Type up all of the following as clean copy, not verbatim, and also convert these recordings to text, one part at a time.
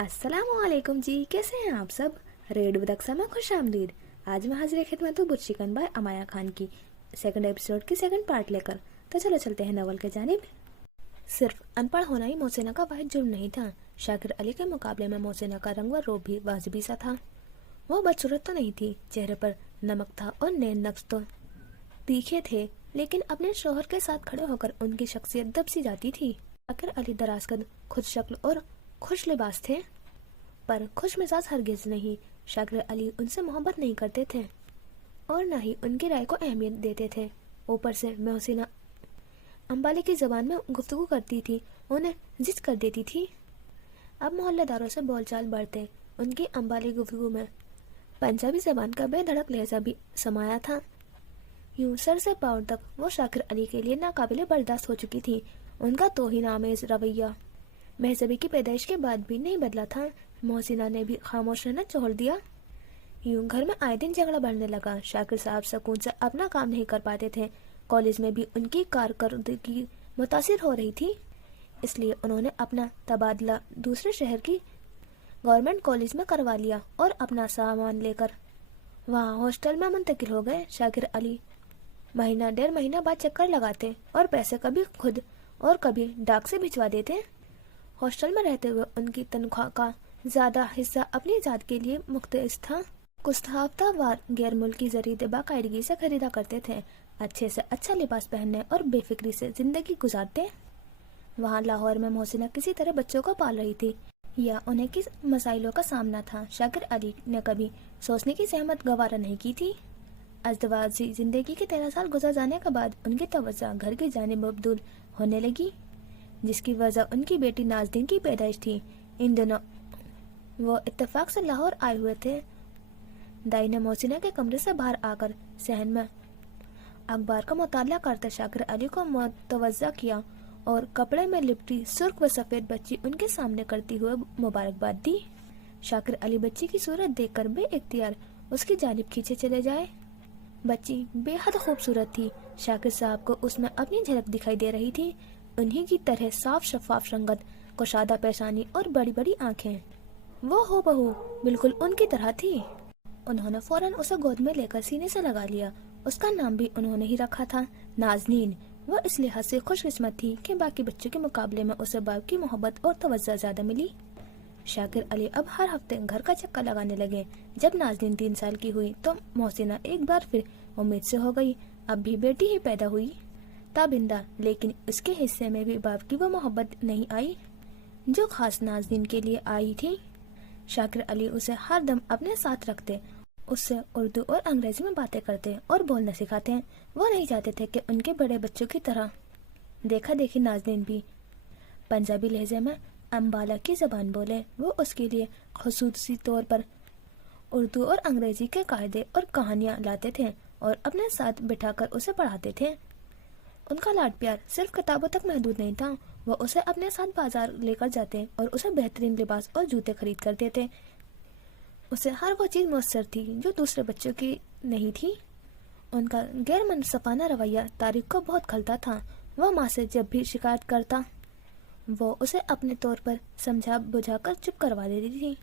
अस्सलाम वालेकुम जी, कैसे हैं आप सब। रेडियो दक्सा में खुश आमदीद। आज मैं हाजिर खिदमत हूँ बुच्चिकन बाय अमाया खान की सेकंड एपिसोड की सेकंड पार्ट लेकर। तो चलो चलते हैं नवल के जानिब। सिर्फ अनपढ़ होना ही मोहसिना का वाहिद जुर्म नहीं था। शाकिर अली के मुकाबले में मोहसिना का रंग व रूप भी वाजिबी सा था। वो बदसूरत तो नहीं थी, चेहरे पर नमक था और नैन नक्श तो तीखे थे, लेकिन अपने शोहर के साथ खड़े होकर उनकी शख्सियत दब सी जाती थी। शाकिर अली दराजकद, खुद शक्ल और खुश लिबास थे, पर खुश मिजाज हरगिज नहीं। शाकिर अली उनसे मोहब्बत नहीं करते थे और न ही उनकी राय को अहमियत देते थे। ऊपर से मोहसिना अंबाली की जबान में गुफ्तगू करती थी, उन्हें जिद कर देती थी। अब मोहल्लेदारों से बोलचाल बढ़ते, उनकी अंबाली गुफ्तगू में पंजाबी जबान का बेधड़क लहजा भी समाया था। यूं सर से पाँव तक वो शाकिर अली के लिए नाकाबिले बर्दाश्त हो चुकी थी। उनका तौहीन-आमेज़ रवैया महजबी की पैदाइश के बाद भी नहीं बदला था। मोहसिना ने भी खामोश रहना छोड़ दिया। यूं घर में आए दिन झगड़ा बढ़ने लगा। शाकिर साहब सुकून से अपना काम नहीं कर पाते थे। कॉलेज में भी उनकी कारकर्दगी मुतासिर हो रही थी, इसलिए उन्होंने अपना तबादला दूसरे शहर की गवर्नमेंट कॉलेज में करवा लिया और अपना सामान लेकर वहाँ हॉस्टल में मुंतकिल हो गए। शाकिर अली महीना डेढ़ महीना बाद चक्कर लगाते और पैसे कभी खुद और कभी डाक से भिजवा देते। हॉस्टल में रहते हुए उनकी तनख्वाह का ज्यादा हिस्सा अपनी जात के लिए मुख्तस था। कुछ हफ्तावार गैर मुल्की जरीदे बाकायदगी से खरीदा करते थे, अच्छे से अच्छा लिबास पहनने और बेफिक्री से जिंदगी गुजारते। वहाँ लाहौर में मोहसिना किसी तरह बच्चों को पाल रही थी या उन्हें किस मसाइलों का सामना था, शाकिर अली ने कभी सोचने की जहमत गवारा नहीं की थी। अज़दवाजी जिंदगी के 13 साल गुजर जाने के बाद उनकी तवज्जो घर की जानिब मबदूल होने लगी, जिसकी वजह उनकी बेटी नाज़नीन की पैदाइश थी। इन दिनों वो इत्तेफाक से लाहौर आए हुए थे। दाई ने मोहसिना के कमरे से बाहर आकर सहन में अखबार का मुताला करते शाकिर अली को मुतवज्जा किया और कपड़े में लिपटी सुर्ख व सफेद बच्ची उनके सामने करती हुए मुबारकबाद दी। शाकिर अली बच्ची की सूरत देखकर बेइख्तियार उसकी जानिब खींचे चले जाए। बच्ची बेहद खूबसूरत थी। शाकिर साहब को उसमें अपनी झलक दिखाई दे रही थी। उन्हीं की तरह साफ शफाफ रंगत, कुशादा पेशानी और बड़ी बड़ी आंखें। वो हो बहू बिल्कुल उनकी तरह थी। उन्होंने फौरन उसे गोद में लेकर सीने से लगा लिया। उसका नाम भी उन्होंने ही रखा था, नाज़नीन। वो इस लिहाज से खुशकिस्मत थी कि बाकी बच्चों के मुकाबले में उसे बाप की मोहब्बत और तवज्जो ज्यादा मिली। शाकिर अली अब हर हफ्ते घर का चक्कर लगाने लगे। जब नाज़नीन 3 साल की हुई तो मोहसिना एक बार फिर उम्मीद से हो गई। अब भी बेटी ही पैदा हुई, ताबिंदा, लेकिन उसके हिस्से में भी बाप की वो मोहब्बत नहीं आई जो खास नाज़नीन के लिए आई थी। शाकिर अली उसे हर दम अपने साथ रखते, उससे उर्दू और अंग्रेजी में बातें करते और बोलना सिखाते। वो नहीं चाहते थे कि उनके बड़े बच्चों की तरह देखा देखी नाज़नीन भी पंजाबी लहजे में अम्बाला की जबान बोले। वो उसके लिए खुसूसी तौर पर उर्दू और अंग्रेजी के कायदे और कहानियाँ लाते थे और अपने साथ बिठाकर उसे पढ़ाते थे। उनका लाड प्यार सिर्फ किताबों तक महदूद नहीं था। वो उसे अपने साथ बाजार लेकर जाते और उसे बेहतरीन लिबास और जूते खरीद कर देते। उसे हर वो चीज़ मुयस्सर थी जो दूसरे बच्चों की नहीं थी। उनका गैर मनसफाना रवैया तारिक को बहुत खलता था। वह माँ से जब भी शिकायत करता, वो उसे अपने तौर पर समझा बुझाकर चुप करवा देती थी।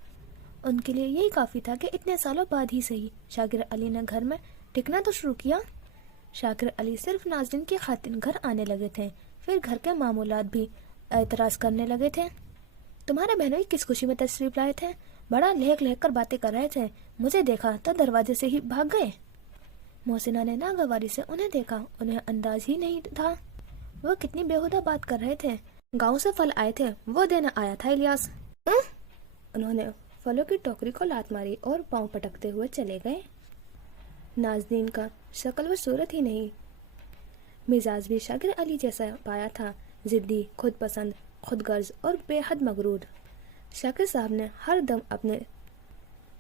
उनके लिए यही काफ़ी था कि इतने सालों बाद ही सही शाकिर अली ने घर में टिकना तो शुरू किया। शाकिर अली सिर्फ नाज़नीन की खातिर घर आने लगे थे, फिर घर के मामूलात भी एतराज़ करने लगे थे। तुम्हारे बहनोई किस खुशी में तशरीफ लाए थे? बड़ा लहक लहक कर बातें कर रहे थे, मुझे देखा तो दरवाजे से ही भाग गए। मोहसिना ने नागवारी से उन्हें देखा। उन्हें अंदाज ही नहीं था वो कितनी बेहुदा बात कर रहे थे। गांव से फल आए थे, वो देना आया था इलियास। उन्होंने फलों की टोकरी को लात मारी और पांव पटकते हुए चले गए। नाज़नीन का शक्ल व सूरत ही नहीं, मिजाज भी शाकिर अली जैसा पाया था, जिद्दी, खुद पसंद, खुद गर्ज और बेहद मगरूर। शाकिर साहब ने हर दम अपने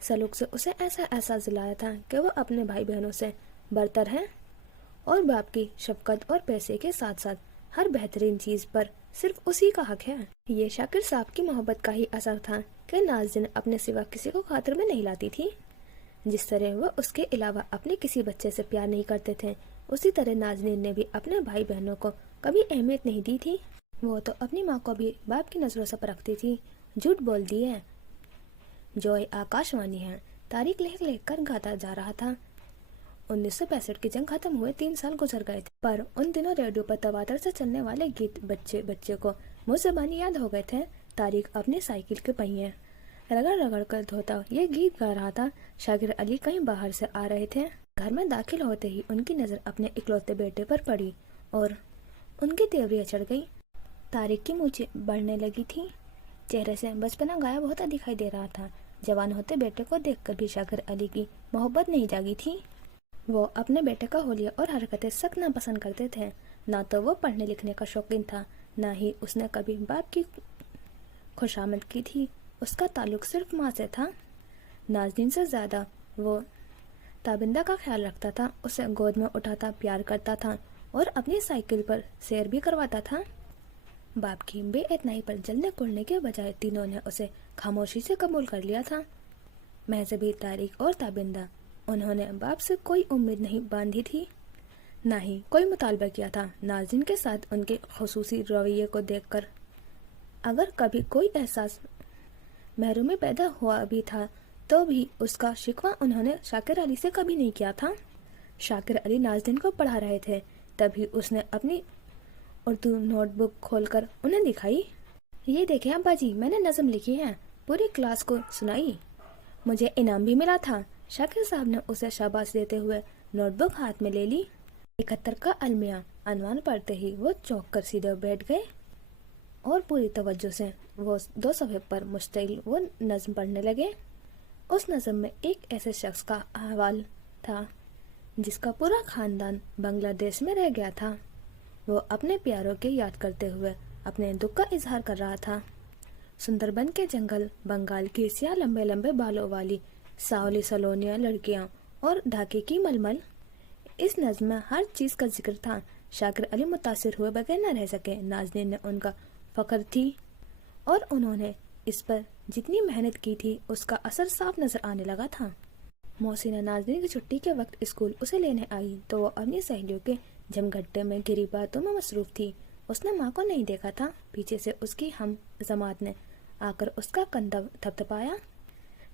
सलूक से उसे ऐसा एहसास दिलाया था कि वो अपने भाई बहनों से बरतर है और बाप की शफकत और पैसे के साथ साथ हर बेहतरीन चीज़ पर सिर्फ उसी का हक है। ये शाकिर साहब की मोहब्बत का ही असर था कि नाज़नीन अपने सिवा किसी को खातिर में नहीं लाती थी। जिस तरह वह उसके अलावा अपने किसी बच्चे से प्यार नहीं करते थे, उसी तरह नाज़नीन ने भी अपने भाई बहनों को कभी अहमियत नहीं दी थी। वो तो अपनी माँ को भी बाप की नज़रों से परखती थी। झूठ बोल दिए, जो आकाशवाणी है। तारीख लिख लिख कर गाता जा रहा था। 1965 की जंग खत्म हुए 3 साल गुजर गए थे, पर उन दिनों रेडियो पर तवातर से चलने वाले गीत बच्चे बच्चे को मुँह ज़बानी याद हो गए थे। तारिक अपनी साइकिल के पहिए रगड़ रगड़ कर धोता ये गीत गा रहा था। शाकिर अली कहीं बाहर से आ रहे थे। घर में दाखिल होते ही उनकी नज़र अपने इकलौते बेटे पर पड़ी और उनकी तेवरियां चढ़ गई। तारिक की मूंछें बढ़ने लगी थी, चेहरे से बचपना गायब होता दिखाई दे रहा था। जवान होते बेटे को देखकर भी शाकिर अली की मोहब्बत नहीं जागी थी। वो अपने बेटे का होलिया और हरकतें सख्त नापसंद करते थे। ना तो वो पढ़ने लिखने का शौकीन था, ना ही उसने कभी बाप की खुशामद की थी। उसका ताल्लुक सिर्फ माँ से था। नाज़नीन से ज़्यादा वो ताबिंदा का ख्याल रखता था, उसे गोद में उठाता, प्यार करता था और अपनी साइकिल पर सैर भी करवाता था। बाप की बेइतनाई पर जलने कुड़ने के बजाय तीनों ने उसे खामोशी से कबूल कर लिया था। महजबी, तारिक और ताबिंदा, उन्होंने बाप से कोई उम्मीद नहीं बांधी थी, ना ही कोई मुतालबा किया था। नाज़रीन के साथ उनके खुसूसी रवैये को देखकर अगर कभी कोई एहसास महरूमी पैदा हुआ भी था तो भी उसका शिकवा उन्होंने शाकिर अली से कभी नहीं किया था। शाकिर अली नाज़रीन को पढ़ा रहे थे, तभी उसने अपनी उर्दू नोटबुक खोलकर उन्हें दिखाई। ये देखें अब्बा जी, मैंने नज़म लिखी है, पूरी क्लास को सुनाई, मुझे इनाम भी मिला था। शाकिर साहब ने उसे शाबाश देते हुए नोटबुक हाथ में ले ली। 71 का अलमिया अनवान पढ़ते ही वो चौंक कर सीधे बैठ गए और पूरी तवज्जो से वो 2 सफ़े पर मुश्तइल वो नज़्म पढ़ने लगे। उस नज़्म में एक ऐसे शख्स का अहवाल था जिसका पूरा खानदान बांग्लादेश में रह गया था। वो अपने प्यारों के याद करते हुए अपने दुख का इजहार कर रहा था। सुंदरबन के जंगल, बंगाल की स्याह लंबे लंबे बालों वाली सावली सलोनिया लड़कियां और ढाके की मलमल, इस नज़्म में हर चीज़ का जिक्र था। शाकिर अली मुतासिर हुए बगैर न रह सके। नाज़नीन ने उनका फ़ख्र थी और उन्होंने इस पर जितनी मेहनत की थी उसका असर साफ नजर आने लगा था। मोहसिना नाज़नीन की छुट्टी के वक्त स्कूल उसे लेने आई तो वो अपनी सहेलियों के झमघट्टे में घिरी बातों में मसरूफ थी। उसने माँ को नहीं देखा था। पीछे से उसकी हम जमात ने आकर उसका कंधा थपथपाया।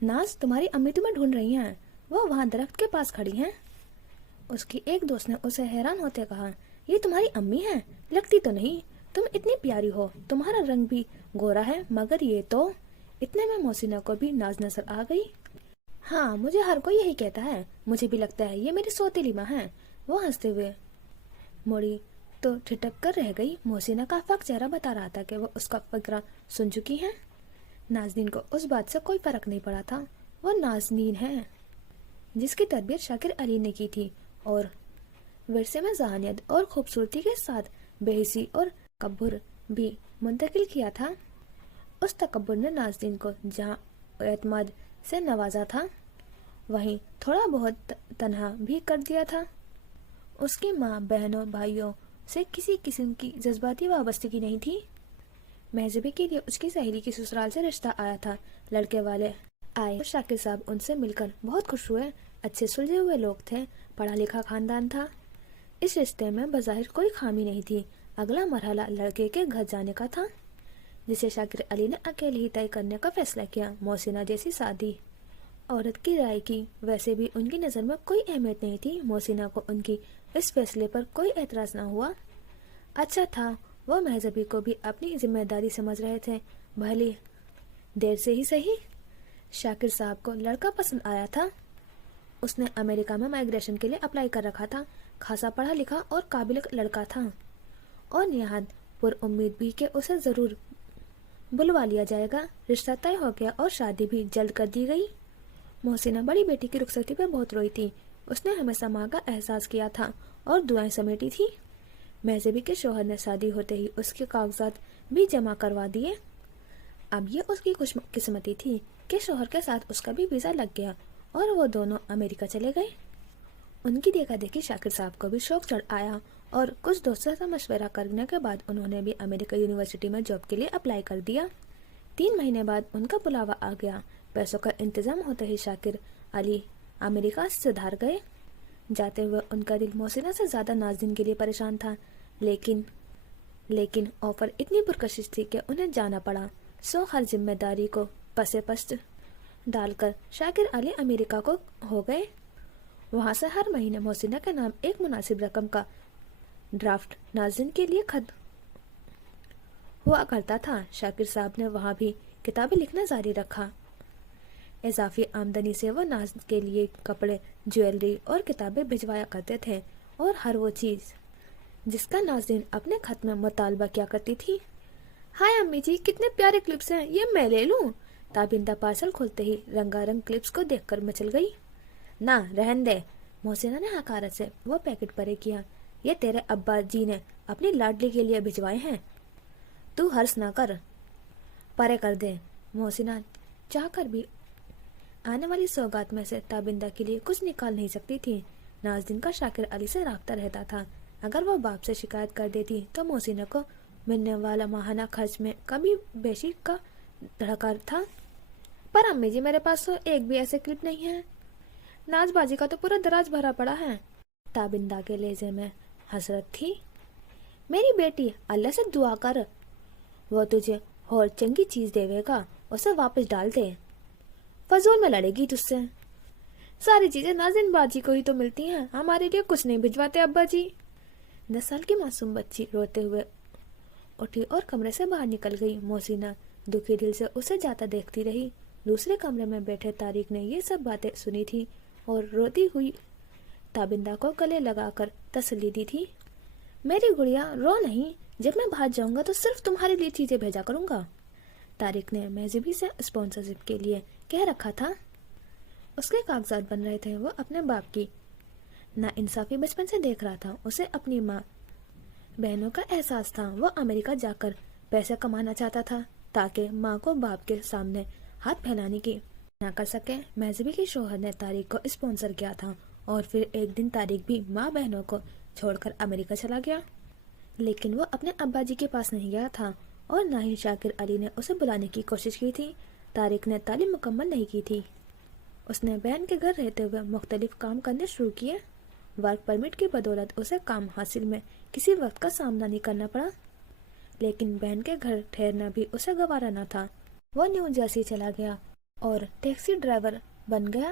नाज, तुम्हारी अम्मी तुम्हें ढूंढ रही हैं, वो वहाँ दरख्त के पास खड़ी हैं। उसकी एक दोस्त ने उसे हैरान होते कहा, ये तुम्हारी अम्मी है? लगती तो नहीं, तुम इतनी प्यारी हो, तुम्हारा रंग भी गोरा है, मगर ये तो। इतने में मोहसिना को भी नाज नजर आ गई। हाँ, मुझे हर कोई यही कहता है, मुझे भी लगता है ये मेरी सौतेली माँ है। वो हंसते हुए मुड़ी तो ठिठक कर रह गई। मोहसिना का आफाक चेहरा बता रहा था कि वो उसका फकरा सुन चुकी है। नाज़नीन को उस बात से कोई फर्क नहीं पड़ा था। वो नाज़नीन है जिसकी तरबियत शाकिर अली ने की थी और विरसे में ज़हानियत और खूबसूरती के साथ बेहिसी और तकब्बुर भी मुंतकिल किया था। उस तकब्बुर ने नाज़नीन को जहाँ एतमाद से नवाजा था, वहीं थोड़ा बहुत तन्हा भी कर दिया था। उसकी माँ, बहनों, भाइयों से किसी किस्म की जज्बाती वाबस्तगी नहीं थी। महजबी के लिए उसकी सहेली की ससुराल से रिश्ता आया था। लड़के वाले आए और शाकिर साहब उनसे मिलकर बहुत खुश हुए। अच्छे सुलझे हुए लोग थे, पढ़ा लिखा खानदान था। इस रिश्ते में बज़ाहिर कोई खामी नहीं थी। अगला मरहला लड़के के घर जाने का था, जिसे शाकिर अली ने अकेले ही तय करने का फैसला किया। मोहसिना जैसी सादी औरत की राय की वैसे भी उनकी नज़र में कोई अहमियत नहीं थी। मोहसिना को उनकी इस फैसले पर कोई एतराज़ न हुआ। अच्छा था वो महजबी को भी अपनी जिम्मेदारी समझ रहे थे, भले देर से ही सही। शाकिर साहब को लड़का पसंद आया था। उसने अमेरिका में माइग्रेशन के लिए अप्लाई कर रखा था। खासा पढ़ा लिखा और काबिल लड़का था और निहायत पुरउम्मीद भी कि उसे ज़रूर बुलवा लिया जाएगा। रिश्ता तय हो गया और शादी भी जल्द कर दी गई। मोहसिना बड़ी बेटी की रुखसती पर बहुत रोई थी। उसने हमेशा माँ का एहसास किया था और दुआएं समेटी थी। महजबी के शौहर ने शादी होते ही उसके कागजात भी जमा करवा दिए। अब ये उसकी खुशकिस्मती थी कि शौहर के साथ उसका भी वीज़ा लग गया और वो दोनों अमेरिका चले गए। उनकी देखा देखी शाकिर साहब को भी शौक चढ़ आया और कुछ दोस्तों से मशवरा करने के बाद उन्होंने भी अमेरिका यूनिवर्सिटी में जॉब के लिए अप्लाई कर दिया। 3 महीने बाद उनका बुलावा आ गया। पैसों का इंतजाम होते ही शाकिर अली अमेरिका से सुधार गए। जाते हुए उनका दिल मोहसिना से ज़्यादा नाज़नीन के लिए परेशान था, लेकिन ऑफर इतनी पुरकशिश थी कि उन्हें जाना पड़ा। सो हर जिम्मेदारी को पसे पस्त ڈال کر شاکر علی امریکہ کو ہو گئے۔ وہاں سے ہر مہینے محسنہ کے نام ایک مناسب رقم کا ڈرافٹ ناظرین کے لیے خط ہوا کرتا تھا۔ شاکر صاحب نے وہاں بھی کتابیں لکھنا جاری رکھا۔ اضافی آمدنی سے وہ ناز کے لیے کپڑے، جویلری اور کتابیں بھجوایا کرتے تھے، اور ہر وہ چیز جس کا ناظرین اپنے خط میں مطالبہ کیا کرتی تھی۔ ہائے امی جی، کتنے پیارے کلپس ہیں، یہ میں لے لوں؟ تابندہ پارسل کھولتے ہی رنگا رنگ کلپس کو دیکھ کر مچل گئی۔ نہ رہن دے، محسنہ نے حقارت سے وہ پیکٹ پرے کیا۔ یہ تیرے ابا جی نے اپنی لاڈلی کے لیے بھجوائے ہیں، تو ہرس نہ کر، پرے کر دے۔ محسنہ چاہ کر بھی آنے والی سوگات میں سے تابندہ کے لیے کچھ نکال نہیں سکتی تھی۔ ناظرین کا شاکر علی سے رابطہ رہتا تھا۔ اگر وہ باپ سے شکایت کر دیتی تو محسنہ کو ملنے والا ماہانہ خرچ میں کمی بیشی کا دھڑکا تھا۔ پر امی جی، میرے پاس تو ایک بھی ایسے کلپ نہیں ہے، ناز بازی کا تو پورا دراز بھرا پڑا ہے۔ تابندہ کے لہجے میں حسرت تھی۔ میری بیٹی، اللہ سے دعا کر وہ تجھے اور چنگی چیز دے گا، اسے واپس ڈال دے، فضول میں لڑے گی تجھ سے۔ ساری چیزیں ناظرین باجی کو ہی تو ملتی ہیں، ہمارے لیے کچھ نہیں بھجواتے ابا جی۔ 10 سال کی معصوم بچی روتے ہوئے اٹھی اور کمرے سے باہر نکل گئی۔ محسنہ دکھی دل سے اسے جاتا دیکھتی رہی۔ دوسرے کمرے میں بیٹھے طارق نے یہ سب باتیں سنی تھی اور روتی ہوئی تابندہ کو گلے لگا کر تسلی دی تھی۔ میری گڑیا، رو نہیں، جب میں باہر جاؤں گا تو صرف تمہارے لیے چیزیں بھیجا کروں گا۔ طارق نے مہذبی سے اسپانسرشپ کے لیے کہہ رکھا تھا۔ اس کے کاغذات بن رہے تھے۔ وہ اپنے باپ کی ناانصافی بچپن سے دیکھ رہا تھا۔ اسے اپنی ماں بہنوں کا احساس تھا۔ وہ امریکہ جا کر پیسے کمانا چاہتا تھا تاکہ ماں کو باپ کے سامنے ہاتھ پھیلانے کی نہ کر سکے۔ مہذبی کے شوہر نے طارق کو اسپانسر کیا تھا، اور پھر ایک دن طارق بھی ماں بہنوں کو چھوڑ کر امریکہ چلا گیا۔ لیکن وہ اپنے ابا جی کے پاس نہیں گیا تھا، اور نہ ہی شاکر علی نے اسے بلانے کی کوشش کی تھی۔ طارق نے تعلیم مکمل نہیں کی تھی۔ اس نے بہن کے گھر رہتے ہوئے مختلف کام کرنے شروع کیے۔ ورک پرمٹ کی بدولت اسے کام حاصل میں کسی وقت کا سامنا نہیں کرنا پڑا، لیکن بہن کے گھر ٹھہرنا بھی اسے گوارا نہ تھا۔ وہ نیو جرسی چلا گیا اور ٹیکسی ڈرائیور بن گیا۔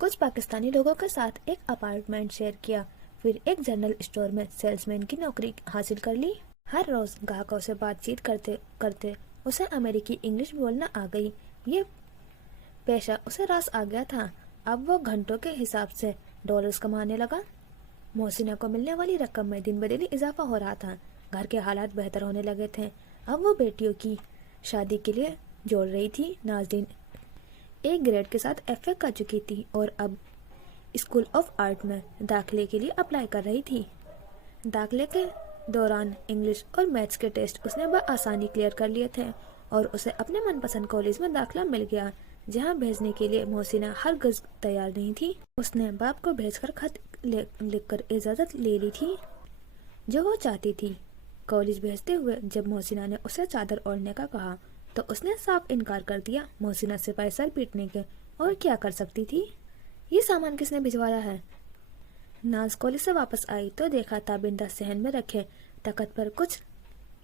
کچھ پاکستانی لوگوں کے ساتھ ایک اپارٹمنٹ شیئر کیا، پھر ایک جنرل اسٹور میں سیلز مین کی نوکری حاصل کر لی۔ ہر روز گاہکوں سے بات چیت کرتے کرتے اسے امریکی انگلش بولنا آ گئی۔ یہ پیشہ اسے راس آ گیا تھا۔ اب وہ گھنٹوں کے حساب سے ڈالرز کمانے لگا۔ محسنہ کو ملنے والی رقم میں دن بدن اضافہ ہو رہا تھا۔ گھر کے حالات بہتر ہونے لگے تھے۔ اب وہ بیٹیوں کی شادی کے لیے جوڑ رہی تھی۔ ناظرین ایک گریڈ کے ساتھ FA کر چکی تھی اور اب اسکول آف آرٹ میں داخلے کے لیے اپلائی کر رہی تھی۔ داخلے کے دوران انگلش اور میتھس کے ٹیسٹ اس نے بآسانی کلیئر کر لیے تھے، اور اسے اپنے من پسند کالج میں داخلہ مل گیا، جہاں بھیجنے کے لیے محسنہ ہرگز تیار نہیں تھی۔ اس نے باپ کو بھیج کر خط لکھ کر اجازت لے لی تھی، جو وہ چاہتی تھی۔ کالج بھیجتے ہوئے جب محسنہ نے اسے چادر اوڑھنے کا کہا تو اس نے صاف انکار کر دیا۔ محسنہ سپاہی سر پیٹنے کے اور کیا کر سکتی تھی۔ یہ سامان کس نے بھجوایا ہے؟ ناز کالج سے واپس آئی تو دیکھا تابندہ صحن میں رکھے تخت پر کچھ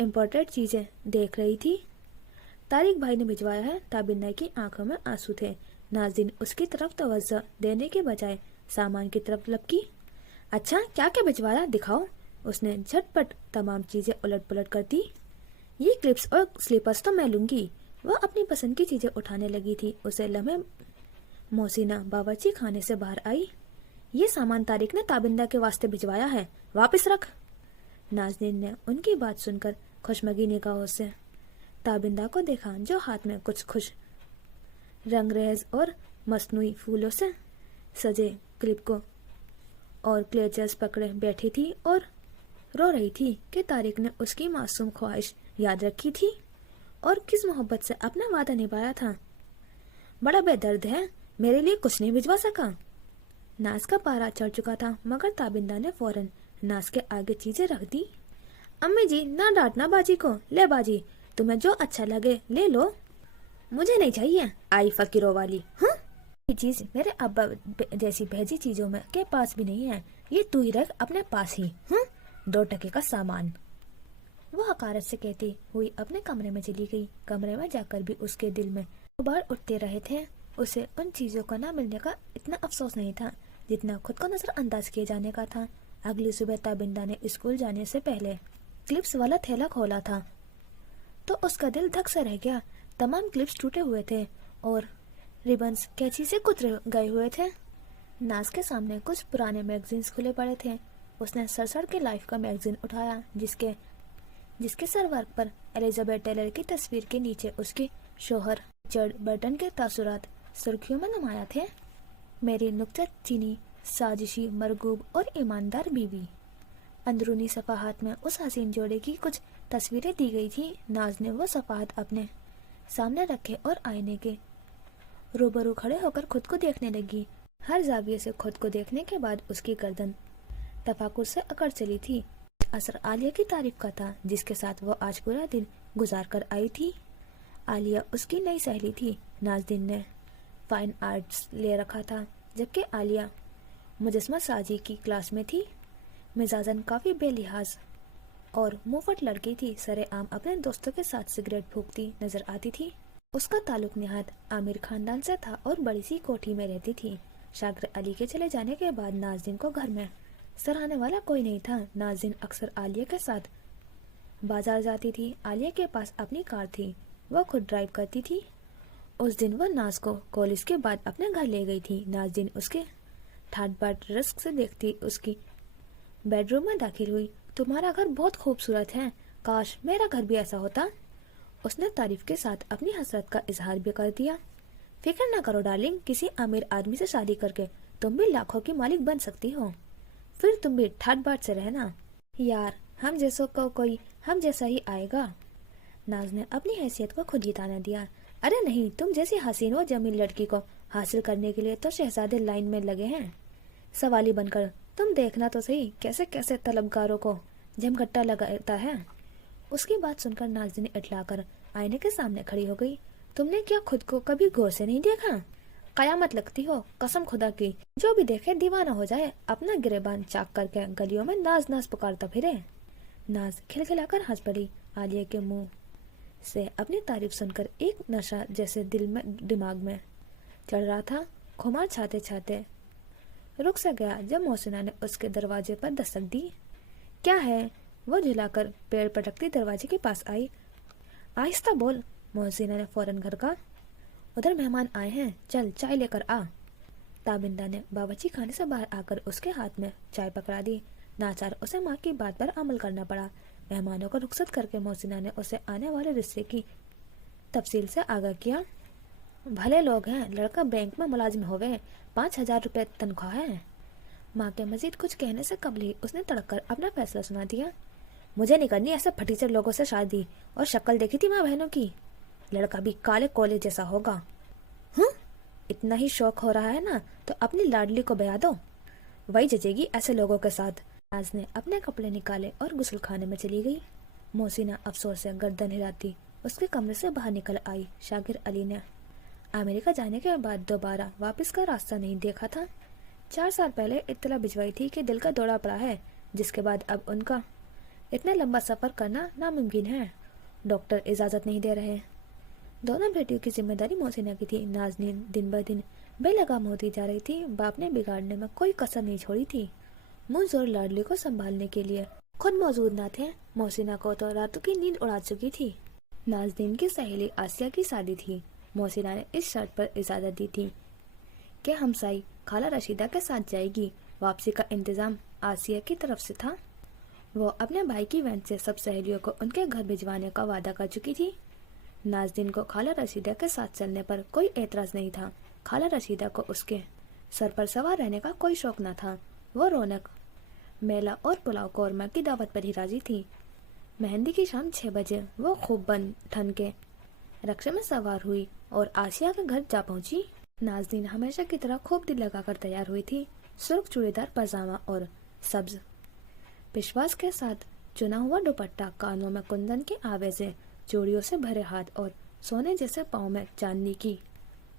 امپورٹنٹ چیزیں دیکھ رہی تھی۔ طارق بھائی نے بھجوایا ہے۔ تابندہ کی آنکھوں میں آنسو تھے۔ ناظرین اس کی طرف توجہ دینے کے بجائے سامان کی طرف لپکی۔ اچھا، کیا کیا بھجوایا، دکھاؤ۔ اس نے جھٹ پٹ تمام چیزیں الٹ پلٹ کر دی۔ یہ کلپس اور سلیپرز تو میں لوں گی۔ وہ اپنی پسند کی چیزیں اٹھانے لگی تھی۔ اسے لمحے محسنہ باورچی خانے سے باہر آئی۔ یہ سامان طارق نے تابندہ کے واسطے بھجوایا ہے، واپس رکھ۔ ناظرین نے ان کی بات سن کر خوشمگی نگاہوں سے تابندہ کو دیکھا، جو ہاتھ میں کچھ خوش رنگ ریز اور مصنوعی پھولوں سے سجے کلپ کو اور کلیچرز پکڑے بیٹھی تھی اور رو رہی تھی کہ طارق نے اس کی معصوم خواہش یاد رکھی تھی اور کس محبت سے اپنا وعدہ نبھایا تھا۔ بڑا بے درد ہے، میرے لیے کچھ نہیں بھجوا سکا۔ ناز کا پارا چڑھ چکا تھا، مگر تابندہ نے فوراً ناز کے آگے چیزیں رکھ دی۔ امی جی، نہ ڈانٹنا باجی کو، لے باجی، تمہیں جو اچھا لگے لے لو، مجھے نہیں چاہیے آئی فقیروں والی۔ ہاں، یہ چیز میرے ابا جیسی بھیجی چیزوں میں کے پاس بھی نہیں ہے، یہ تو ہی رکھ اپنے پاس ہی۔ ہاں، 2 ٹکے کا سامان، وہ حقارت سے کہتی ہوئی اپنے کمرے میں چلی گئی۔ کمرے میں جا کر بھی اس کے دل میں غبار اٹھتے رہے تھے۔ उसे उन चीजों का ना मिलने का इतना अफसोस नहीं था जितना खुद को नजरअंदाज किए जाने का था। अगली सुबह ताबिंदा ने स्कूल जाने से पहले क्लिप्स वाला थैला खोला था तो उसका दिल धक से रह गया। तमाम क्लिप्स टूटे हुए थे और रिबन्स कैंची से कुतरे गए हुए थे। नाज के सामने कुछ पुराने मैगजीन्स खुले पड़े थे। उसने सरसड़ के लाइफ का मैगजीन उठाया जिसके सरवर्क पर एलिजाबेथ टेलर की तस्वीर के नीचे उसके शोहर रिचर्ड बर्टन के तासुरात सुर्खियों में नुमाया थे। मेरी नुक्ताचीनी, साजिशी, मरगूब और ईमानदार बीवी। अंदरूनी सफाहत में उस हसीन जोड़े की कुछ तस्वीरें दी गई थी। नाज ने वो सफाहत अपने सामने रखे और आईने के रूबरू खड़े होकर खुद को देखने लगी। हर जाविये से खुद को देखने के बाद उसकी गर्दन तफाकुर से अकड़ चली थी। असर आलिया की तारीफ का था जिसके साथ वो आज पूरा दिन गुजार कर आई थी। आलिया उसकी नई सहेली थी। नाज़दीन ने फाइन आर्ट्स ले रखा था जबकि आलिया मुजस्मा साजी की क्लास में थी। मिजाजन काफी बेलिहाज और मुंहफट लड़की थी। सरेआम अपने दोस्तों के साथ सिगरेट फूंकती नजर आती थी। उसका ताल्लुक निहायत आमिर खानदान से था और बड़ी सी कोठी में रहती थी। शागिर अली के चले जाने के बाद नाज़दीन को घर में सराहने वाला कोई नहीं था। नाज़दीन अक्सर आलिया के साथ बाजार जाती थी। आलिया के पास अपनी कार थी, वह खुद ड्राइव करती थी। उस दिन वह नाज को कॉलेज के बाद अपने घर ले गई थी। नाज़दीन उसके ठाट बाट रिस्क से देखती उसकी बेडरूम में दाखिल हुई। तुम्हारा घर बहुत खूबसूरत है, काश मेरा घर भी ऐसा होता। उसने तारीफ के साथ अपनी हसरत का इजहार भी कर दिया। फिक्र न करो डार्लिंग, किसी अमीर आदमी से शादी करके तुम भी लाखों की मालिक बन सकती हो। फिर तुम भी ठाट बाट से रहना। यार, हम जैसों को कोई हम जैसा ही आएगा। नाज ने अपनी हैसियत को खुद ही ताना दिया। अरे नहीं, तुम जैसी हसीन और जमील लड़की को हासिल करने के लिए तो शहजादे लाइन में लगे हैं सवाली बनकर। तुम देखना तो सही कैसे कैसे तलबगारों को जमघट्टा लगाता है। उसकी बात सुनकर नाज़दीन इटलाकर आईने के सामने खड़ी हो गई। तुमने क्या खुद को कभी गौर से नहीं देखा? कयामत लगती हो, कसम खुदा की। जो भी देखे दीवाना हो जाए, अपना गिरेबान चाक करके गलियों में नाज नाज पुकारता फिरे। नाज खिलखिलाकर हंस पड़ी। आलिया के मुंह से अपनी तारीफ सुनकर एक नशा जैसे दिमाग में चढ़ रहा था। खुमार छाते छाते रुक सा गया जब मोहसिना ने उसके दरवाजे पर दस्तक दी। क्या है? वो झुलाकर पैर पटकती दरवाजे के पास आई। आहिस्ता बोल, मोहसिना ने फौरन घर का। उधर मेहमान आए हैं, चल चाय लेकर आ। ताबिंदा ने बावर्ची खाने से बाहर आकर उसके हाथ में चाय पकड़ा दी। नाचार उसे माँ की बात पर अमल करना पड़ा। मेहमानों को रुखसत करके मोहसिना ने उसे आने वाले रिश्ते की तफसील से आगाह किया। भले लोग हैं, लड़का बैंक में मुलाजिम होवे, 5,000 रुपए तनख्वाह है। माँ के मजीद कुछ कहने से कबल ही उसने तड़क कर अपना फैसला सुना दिया। मुझे नहीं करनी ऐसे फटीचर लोगों से शादी। और शक्ल देखी थी माँ बहनों की, लड़का भी काले कोले जैसा होगा। इतना ही शौक हो रहा है ना तो अपनी लाडली को ब्याह दो, वही जचेगी ऐसे लोगों के साथ। नाज ने अपने कपड़े निकाले और गुस्ल खाने में चली गई। मोहसिना अफसोस से गर्दन हिलाती उसके कमरे से बाहर निकल आई। शागिर अली ने अमेरिका जाने के बाद दोबारा वापस का रास्ता नहीं देखा था। 4 साल पहले इत्तला भिजवाई थी कि दिल का दौरा पड़ा है, जिसके बाद अब उनका इतना लंबा सफर करना नामुमकिन है। डॉक्टर इजाजत नहीं दे रहे। दोनों बेटियों की जिम्मेदारी मोहसिना की थी। नाज़नीन दिन ब दिन बेलगाम होती जा रही थी। बाप ने बिगाड़ने में कोई कसर नहीं छोड़ी थी। मुंह जोर लाडली को संभालने के लिए खुद मौजूद न थे। मोहसिना को तो रातों की नींद उड़ा चुकी थी। नाज़नीन की सहेली आसिया की शादी थी। मोहसिना ने इस शर्त पर इजाजत दी थी कि हमसाई खाला रशीदा के साथ जाएगी। वापसी का इंतजाम आसिया की तरफ से था। वो अपने भाई की वैन से सब सहेलियों को उनके घर भिजवाने का वादा कर चुकी थी। नाज़नीन को खाला रशीदा के साथ चलने पर कोई एतराज नहीं था। खाला रशीदा को उसके सर पर सवार रहने का कोई शौक न था। वो रौनक, मेला और पुलाव कौरमा की दावत पर ही राजी थी। मेहंदी की शाम 6 बजे वो खूब बन ठन के रक्षा में सवार हुई और आसिया के घर जा पहुंची। नाज़नीन हमेशा की तरह खूब दिल लगाकर तैयार हुई थी। सुर्ख चूड़ीदार पजामा और सब्ज पिशवास के साथ चुना हुआ दुपट्टा, कानों में कुंदन के आवेजे, चूड़ियों से भरे हाथ और सोने जैसे पाँव में चांदी की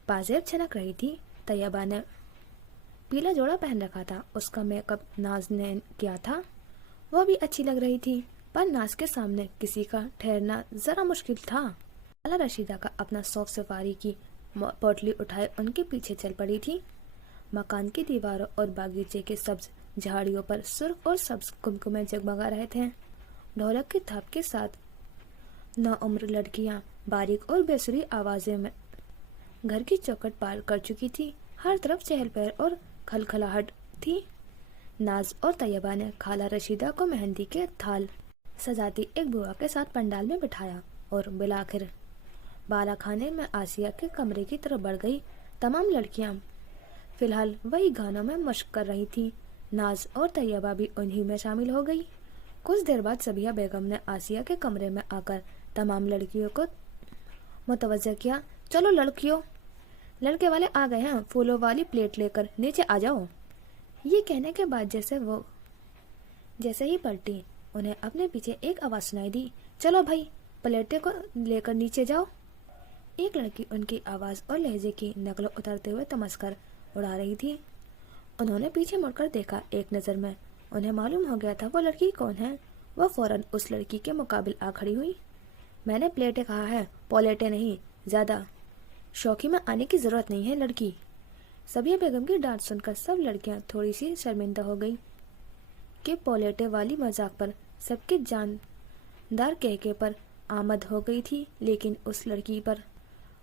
पाजेब छनक रही थी। तैयबा ने पीला जोड़ा पहन रखा था। उसका मेकअप नाज ने किया था। वो भी अच्छी लग रही थी, पर नाज के सामने किसी का ठहरना जरा मुश्किल था। खाला रशीदा का अपना शौक सफारी की पोटली उठाए उनके पीछे चल पड़ी थी। मकान की दीवारों और बागीचे के सब्ज झाड़ियों पर सुर्ख और सब्ज कुमकुमे जगमगा रहे थे। ढोलक की थाप के साथ नौउम्र लड़कियां बारीक और बेसुरी आवाजें में घर की चौखट पार कर चुकी थी। हर तरफ चहल पहल और खलखलाहट थी। नाज और तैयबा ने खाला रशीदा को मेहंदी के थाल सजाती एक बुआ के साथ पंडाल में बिठाया और बिलाखिर बाला खाने में आसिया के कमरे की तरफ बढ़ गई। तमाम लड़कियां फिलहाल वही गानों में मशक कर रही थी। नाज और तैयबा भी उन्हीं में शामिल हो गई। कुछ देर बाद सबिया बेगम ने आसिया के कमरे में आकर तमाम लड़कियों को मुतवज्जह किया। चलो लड़कियों, लड़के वाले आ गए हैं, फूलों वाली प्लेट लेकर नीचे आ जाओ। ये कहने के बाद जैसे ही पलटी, उन्हें अपने पीछे एक आवाज सुनाई दी, चलो भाई प्लेटें को लेकर नीचे जाओ। एक लड़की उनकी आवाज और लहजे की नकल उतारते हुए तमस्कर उड़ा रही थी। उन्होंने पीछे मुड़कर देखा। एक नजर में उन्हें मालूम हो गया था वो लड़की कौन है। वह फौरन उस लड़की के मुकाबिल आ खड़ी हुई। मैंने प्लेटें कहा है, पोलेटें नहीं। ज्यादा शौकी में आने की जरूरत नहीं है लड़की। सबिया बेगम की डांट सुनकर सब लड़कियां थोड़ी सी शर्मिंदा हो गई कि पोलेटे वाली मजाक पर सबके जानदार कहके पर आमद हो गई थी, लेकिन उस लड़की पर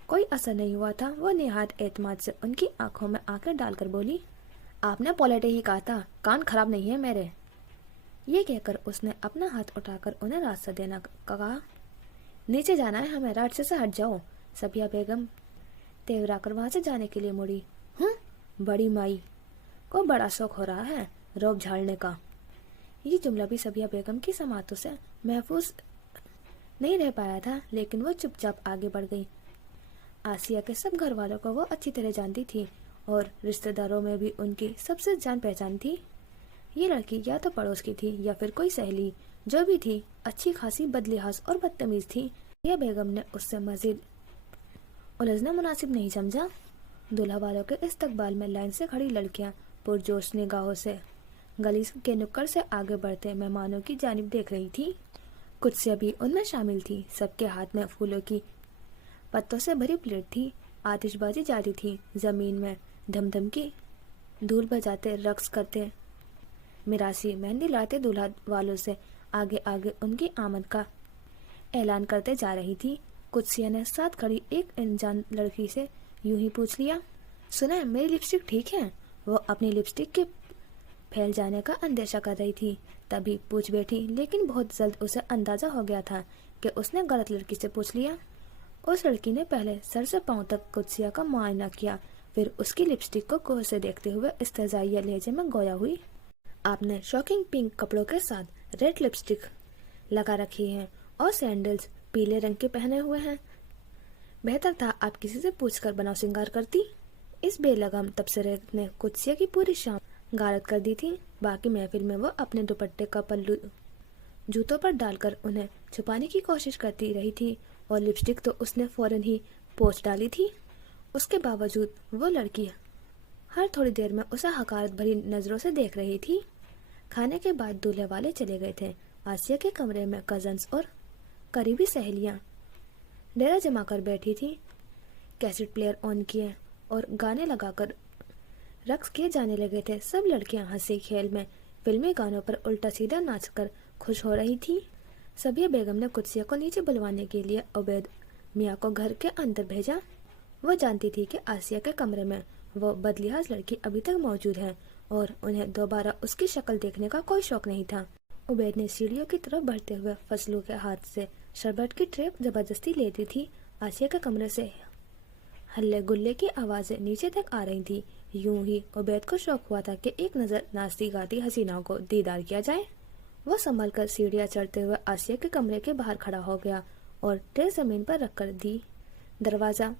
कोई असर नहीं हुआ था। वह निहायत एतमाद से उनकी आंखों में आंखें डालकर बोली, आपने पोलेटे ही कहा था, कान खराब नहीं है मेरे। ये कहकर उसने अपना हाथ उठाकर उन्हें रास्ता देना कहा। नीचे जाना है हमें, रास्ते से हट जाओ। सबिया बेगम तेवरा कर वहां से जाने के लिए मुड़ी। बड़ी माई को बड़ा शौक हो रहा है रोब झाड़ने का। ये जुमला भी सबिया बेगम की समातों से महफूज नहीं रह पाया था, लेकिन वो चुपचाप आगे बढ़ गई। आसिया के सब घर वालों को वो अच्छी तरह जानती थी और रिश्तेदारों में भी उनकी सबसे जान पहचान थी। ये लड़की या तो पड़ोस की थी या फिर कोई सहेली, जो भी थी अच्छी खासी बदलिहाज और बदतमीज थी। यह बेगम ने उससे मजीद उलझना मुनासिब नहीं समझा। दूल्हा वालों के इस्तकबाल में लाइन से खड़ी लड़कियां पुरजोश निगाहों से गली के नुक्कड़ से आगे बढ़ते मेहमानों की जानिब देख रही थी। कुछ से भी उनमें शामिल थी। सबके हाथ में फूलों की पत्तों से भरी प्लेट थी। आतिशबाजी जारी थी। जमीन में धमधम की धूल बजाते रक्स करते मिरासी मेहंदी लाते दूल्हा वालों से आगे आगे उनकी आमद का ऐलान करते जा रही थी। कुत्सिया ने साथ खड़ी एक अनजान लड़की से यूं ही पूछ लिया, सुना मेरी लिपस्टिक ठीक है? वो अपनी लिपस्टिक के फैल जाने का अंदेशा कर रही थी, तभी पूछ बैठी, लेकिन बहुत जल्द उसे अंदाजा हो गया था कि उसने गलत लड़की से पूछ लिया। उस लड़की ने पहले सर से पांव तक कुत्सिया का मुआयना किया, फिर उसकी लिपस्टिक को गौर से देखते हुए इस्तेज़ाइया लहजे में गोया हुई, आपने शॉकिंग पिंक कपड़ों के साथ रेड लिपस्टिक लगा रखी है और सैंडल्स पीले रंग के पहने हुए हैं। बेहतर था आप किसी से पूछकर बनाव श्रृंगार करती। इस बेलगाम तबसरे ने कुत्सिया की पूरी शाम गारत कर दी थी। बाकी महफिल में वो अपने दुपट्टे का पल्लू जूतों पर डालकर उन्हें छुपाने की कोशिश करती रही थी और लिपस्टिक तो उसने फौरन ही पोंछ डाली थी। उसके बावजूद वो लड़की हर थोड़ी देर में उसे हकारत भरी नजरों से देख रही थी। खाने के बाद दूल्हे वाले चले गए थे। आसिया के कमरे में कजन्स और करीबी सहेलियां डेरा जमा कर बैठी थी। कैसेट प्लेयर ऑन किए और गाने लगाकर रक्स किए जाने लगे थे। सब लड़कियां हंसी खेल में फिल्मी गानों पर उल्टा सीधा नाचकर खुश हो रही थी। सबिया बेगम ने कुत्सिया को नीचे बुलवाने के लिए उबैद मियाँ को घर के अंदर भेजा। वो जानती थी कि आसिया के कमरे में वो बदलिहाज लड़की अभी तक मौजूद है और उन्हें दोबारा उसकी शक्ल देखने का कोई शौक नहीं था। उबैद ने सीढ़ियों की तरफ बढ़ते हुए फसलू के हाथ से शरबत की ट्रे जबरदस्ती लेती थी। आसिया के कमरे से हल्ले गुल्ले की आवाजें नीचे तक आ रही थी। यूं ही उबैद को शौक हुआ था कि एक नजर नाचती गाती हसीनाओं को दीदार किया जाए। वो संभल कर सीढ़ियां चढ़ते हुए आसिया के कमरे के बाहर खड़ा हो गया और ट्रे जमीन पर रखकर दी। दरवाजा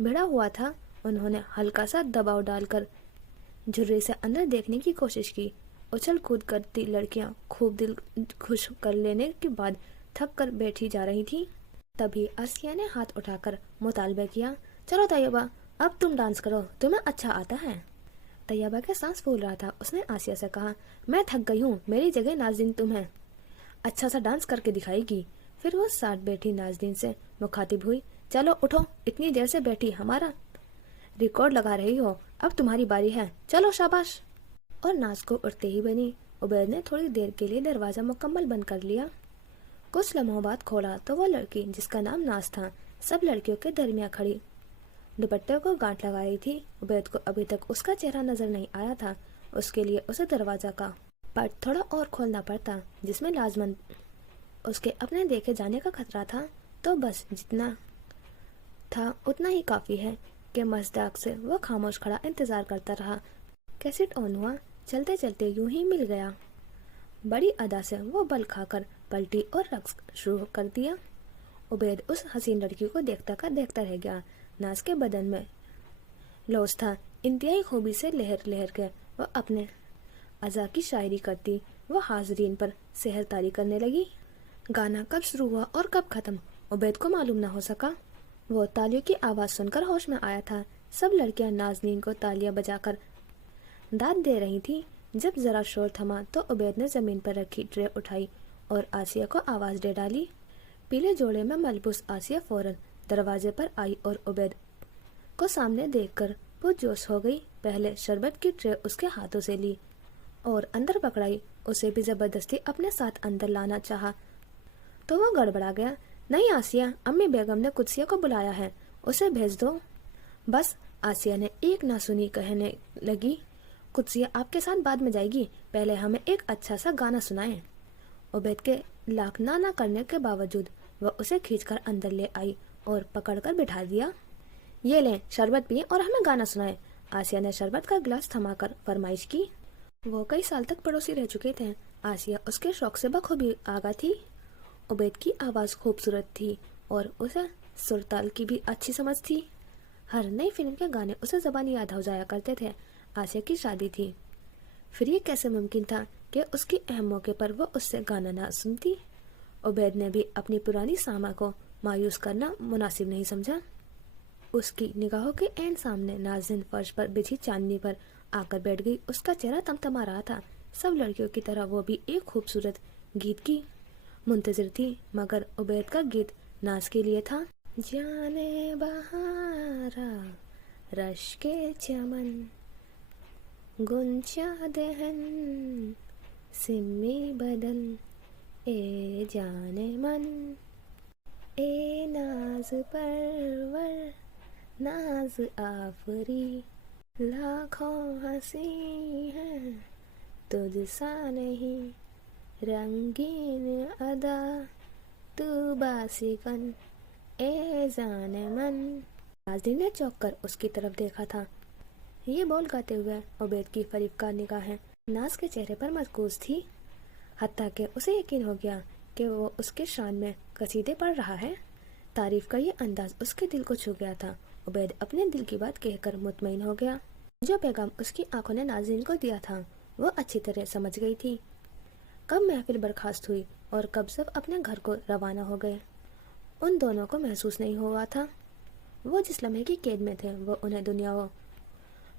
भिड़ा हुआ था। उन्होंने हल्का सा दबाव डालकर झुर्री से अंदर देखने की कोशिश की। उछल कूद करती लड़कियां खूब दिल खुश कर लेने के बाद थक कर बैठी जा रही थी। तभी आसिया ने हाथ उठाकर मुतालबा किया, चलो तैयबा अब तुम डांस करो, तुम्हें अच्छा आता है। तैयबा के सांस फूल रहा था। उसने आसिया से कहा, मैं थक गई हूँ, मेरी जगह नाज़रीन तुम्हें अच्छा सा डांस करके दिखाएगी। फिर वो साथ बैठी नाज़रीन से मुखातिब हुई, चलो उठो, इतनी देर से बैठी हमारा रिकॉर्ड लगा रही हो, अब तुम्हारी बारी है, चलो शाबाश। और नाज को उठते ही बनी। उबैद ने थोड़ी देर के लिए दरवाजा मुकम्मल बंद कर लिया। कुछ लम्हों बाद खोला तो वो लड़की जिसका नाम नाज था सब लड़कियों के दरमियान खड़ी दुपट्टे को गांठ लगा रही थी। उबैद को अभी तक उसका चेहरा नजर नहीं आया था, उसके लिए उसे दरवाजा का पट थोड़ा और खोलना पड़ता, जिसमें लाजमन उसके अपने देखे जाने का खतरा था। तो बस जितना था उतना ही काफी है कि मज़दाक से वो खामोश खड़ा इंतजार करता रहा। कैसेट ऑन हुआ, चलते चलते यूं ही मिल गया। बड़ी अदा से वो बल खाकर पलटी और रक्स शुरू कर दिया। उबैद उस हसीन लड़की को देखता रह गया। नाज के बदन में लौस था, इंतहाई खूबी से लहर लहर के वो अपने अज़ा की शायरी करती, वो हाजरीन पर सेहरतारी करने लगी। गाना कब शुरू हुआ और कब खत्म उबैद को मालूम न हो सका। वो तालियों की आवाज़ सुनकर होश में आया था। सब लड़कियां नाज़नीन को तालियां बजाकर दाद दे रही थी। जब जरा शोर थमा तो उबैद ने ज़मीन पर रखी ट्रे उठाई और आसिया को आवाज़ दे डाली। पीले जोड़े में मलबूस आसिया फौरन दरवाजे पर आई और उबैद को सामने देखकर पुरजोश हो गई। पहले शरबत की ट्रे उसके हाथों से ली और अंदर पकड़ाई। उसे भी जबरदस्ती अपने साथ अंदर लाना चाहा तो वो गड़बड़ा गया। नहीं आसिया, अम्मी बेगम ने कुदसिया को बुलाया है, उसे भेज दो। बस, आसिया ने एक ना सुनी कहने लगी, कुदसिया आपके साथ बाद में जाएगी, पहले हमें एक अच्छा सा गाना सुनाएं। उबैद के लाख ना करने के बावजूद वह उसे खींचकर अंदर ले आई और पकड़कर बिठा दिया। ये लें, शरबत पिए और हमें गाना सुनाएं। आसिया ने शरबत का गिलास थमाकर फरमाइश की। वो कई साल तक पड़ोसी रह चुके थे। आसिया उसके शौक से बखूबी आगा थी। उबैद की आवाज़ खूबसूरत थी और उसे सुरताल की भी अच्छी समझ थी। हर नई फिल्म के गाने उसे ज़बानी याद हो जाया करते थे। आसिया की शादी थी, फिर ये कैसे मुमकिन था कि उसकी अहम मौके पर वो उससे गाना ना सुनती। उबैद ने भी अपनी पुरानी सामा को मायूस करना मुनासिब नहीं समझा। उसकी निगाहों के एन सामने नाज़िन फर्श पर बिछी चांदनी पर आकर बैठ गई। उसका चेहरा तमतमा रहा था। सब लड़कियों की तरह वो भी एक खूबसूरत गीत की मुंतजिर थी, मगर उबैद का गीत नाज के लिए था। जाने बहारा रश के चमन गुंचा दहन सिमी बदन ए जाने मन ए नाज परवर नाज आफरी लाखों हंसी है तुझ सा नहीं रंगीन अदा तू बासिकन ए जाने मन। नाज़रीन ने चौंक कर उसकी तरफ देखा था। ये बोल गाते हुए उबैद की फरीबकार निगाहें नाज के चेहरे पर मरकूज थी। हत्ता कि उसे यकीन हो गया कि वो उसके शान में कसीदे पढ़ रहा है। तारीफ का ये अंदाज उसके दिल को छू गया था। उबैद अपने दिल की बात कहकर मुतमईन हो गया। जो पैगाम उसकी आंखों ने नाज़रीन को दिया था वो अच्छी तरह समझ गई थी। कब महफिल बर्खास्त हुई और कब सब अपने घर को रवाना हो गए, उन दोनों को महसूस नहीं हुआ था। वो जिस लम्हे की कैद में थे वो उन्हें दुनिया व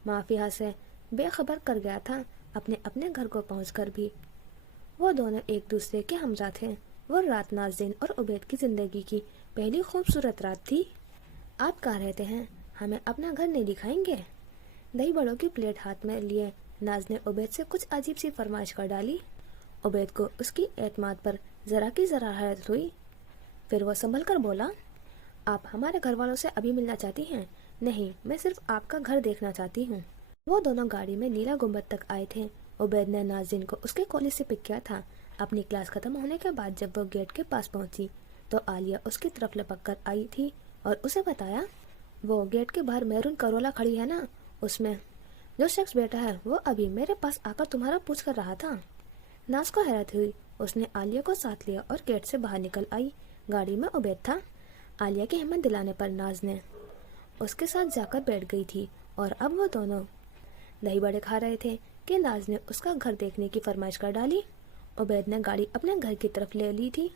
माफिया से बेखबर कर गया था। अपने अपने घर को पहुंचकर भी वो दोनों एक दूसरे के हमजा थे। वो रात नाज़रीन और उबैद की जिंदगी की पहली खूबसूरत रात थी। आप कहाँ रहते हैं, हमें अपना घर नहीं दिखाएंगे? दही बड़ों की प्लेट हाथ में लिए नाज ने उबैद से कुछ अजीब सी फरमाइश कर डाली। उबैद को उसकी एतमाद पर जरा की जरा हैरत हुई। फिर वो संभल कर बोला, आप हमारे घर वालों से अभी मिलना चाहती हैं? नहीं, मैं सिर्फ आपका घर देखना चाहती हूँ। वो दोनों गाड़ी में नीला गुंबद तक आए थे। उबैद ने नाज़रीन को उसके कॉलेज से पिक किया था। अपनी क्लास खत्म होने के बाद जब वो गेट के पास पहुंची तो आलिया उसकी तरफ लपक कर आई थी और उसे बताया, वो गेट के बाहर मैरून करोला खड़ी है ना, उसमें जो शख्स बैठा है वो अभी मेरे पास आकर तुम्हारा पूछ कर रहा था। नाज को हैरत हुई। उसने आलिया को साथ लिया और गेट से बाहर निकल आई। गाड़ी में उबैद था। आलिया की हिम्मत दिलाने पर नाज ने उसके साथ जाकर बैठ गई थी और अब वो दोनों दही बड़े खा रहे थे कि नाज ने उसका घर देखने की फरमाइश कर डाली। उबैद ने गाड़ी अपने घर की तरफ ले ली थी।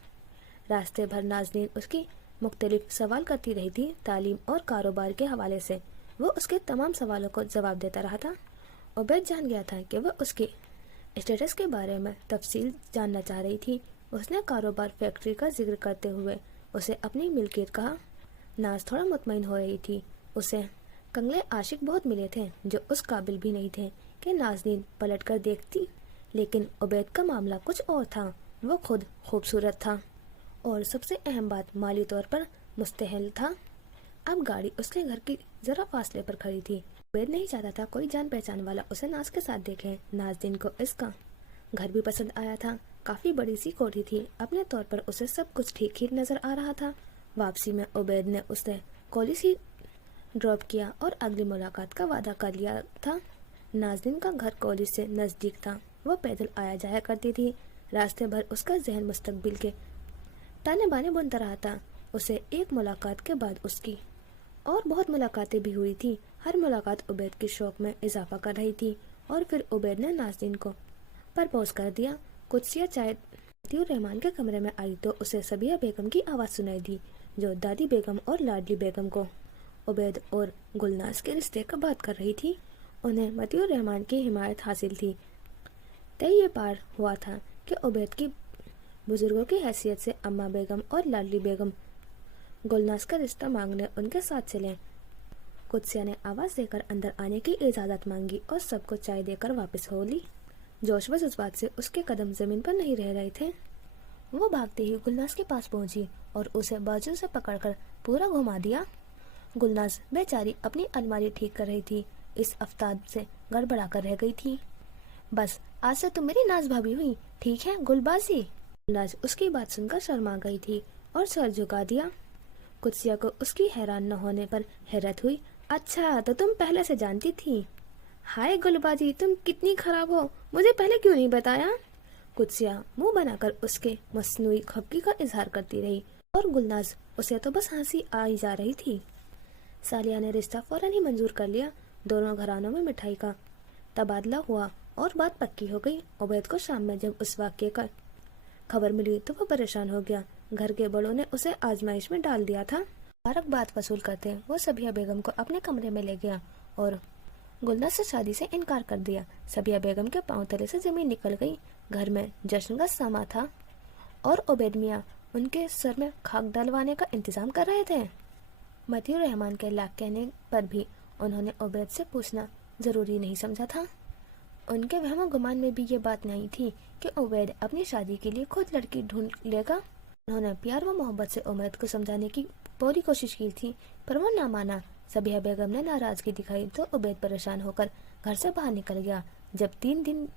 रास्ते भर नाज़रीन उसकी मुख्तलिफ सवाल करती रही थी। तालीम और कारोबार के हवाले से वो उसके तमाम सवालों को जवाब देता रहा था। उबैद जान गया था कि वह उसके स्टेटस के बारे में तफसील जानना चाह रही थी। उसने कारोबार फैक्ट्री का जिक्र करते हुए उसे अपनी मिल्कियत कहा। नाज थोड़ा मुतमईन हो रही थी। उसे कंगले आशिक बहुत मिले थे जो उस काबिल भी नहीं थे कि नाज़नीन पलट कर देखती, लेकिन उबैद का मामला कुछ और था। वो खुद खूबसूरत था और सबसे अहम बात माली तौर पर मुस्तहिल था। अब गाड़ी उसके घर की जरा फासले पर खड़ी थी। उबैद नहीं चाहता था कोई जान पहचान वाला उसे नाज के साथ देखे। नाज़नीन को इसका घर भी पसंद आया था। काफी बड़ी सी कोठी थी। अपने तौर पर उसे सब कुछ ठीक ही नजर आ रहा था। वापसी में उबैद ने उसे कॉलेज ही ड्रॉप किया और अगली मुलाकात का वादा कर लिया था। नाज़नीन का घर कॉलेज से नजदीक था। वो पैदल आया जाया करती थी। रास्ते भर उसका जहन मुस्तकबिल के ताने बाने बुनता रहा था। उसे एक मुलाकात के बाद उसकी और बहुत मुलाकातें भी हुई थी। हर मुलाकात उबैद के शौक में इजाफा कर रही थी। और फिर उबैद ने नाज़नीन को प्रपोज कर दिया। कुदसिया चाय मतीउर रहमान के कमरे में आई तो उसे सबिया बेगम की आवाज़ सुनाई दी, जो दादी बेगम और लाडली बेगम को उबैद और गुलनाज के रिश्ते का बात कर रही थी। उन्हें मतीउर रहमान की हिमायत हासिल थी। तय ये पार हुआ था कि उबैद की बुजुर्गों की हैसियत से अम्मा बेगम और लाडली बेगम गुलनाज का रिश्ता मांगने उनके साथ चले। कुदसिया ने आवाज़ देकर अंदर आने की इजाज़त मांगी और सबको चाय देकर वापस हो ली। जोश व जज्बात से उसके कदम जमीन पर नहीं रह रहे थे। वो भागते ही गुलनाज के पास पहुंची और उसे बाजू से पकड़कर पूरा घुमा दिया। गुलनाज बेचारी अपनी अलमारी ठीक कर रही थी। इस अफ्ताब से गड़बड़ा कर रह गई थी। बस आज से तुम मेरी नाज भाभी हुई, ठीक है गुलबाजी। गुलनाज उसकी बात सुनकर शर्मा गई थी और सर झुका दिया। कुदसिया को उसकी हैरान न होने पर हैरत हुई। अच्छा तो तुम पहले से जानती थी? हाय गुलबाजी, तुम कितनी खराब हो, मुझे पहले क्यों नहीं बताया? कुदसिया मुंह बनाकर उसके मसनूई खफगी का इजहार करती रही और गुलनाज उसे तो बस हंसी आ ही जा रही थी। सालिया ने रिश्ता फौरन ही मंजूर कर लिया। दोनों घरानों में मिठाई का तबादला हुआ और बात पक्की हो गई। उबैद को शाम में जब उस वाक़ये का खबर मिली तो वो परेशान हो गया। घर के बड़ों ने उसे आजमाइश में डाल दिया था। मुबारक बात वसूल करते वो सबिया बेगम को अपने कमरे में ले गया और गुलनाज से शादी से इनकार कर दिया। सबिया बेगम के पांव तले से जमीन निकल गई। घर में जश्न का समा था और उबैद मियाँ उनके सर में खाक डलवाने का इंतजाम कर रहे थे। मतीउर रहमान के लाख कहने पर भी उन्होंने उबैद से पूछना जरूरी नहीं समझा था। उनके वहम गुमान में भी ये बात नहीं थी कि उबैद अपनी शादी के लिए खुद लड़की ढूंढ लेगा। उन्होंने प्यार व मोहब्बत से उबैद को समझाने की पूरी कोशिश की थी, पर वो ना माना। सबिया बेगम ने नाराजगी दिखाई तो उबैद परेशान होकर घर से बाहर निकल गया। जब 3 दिन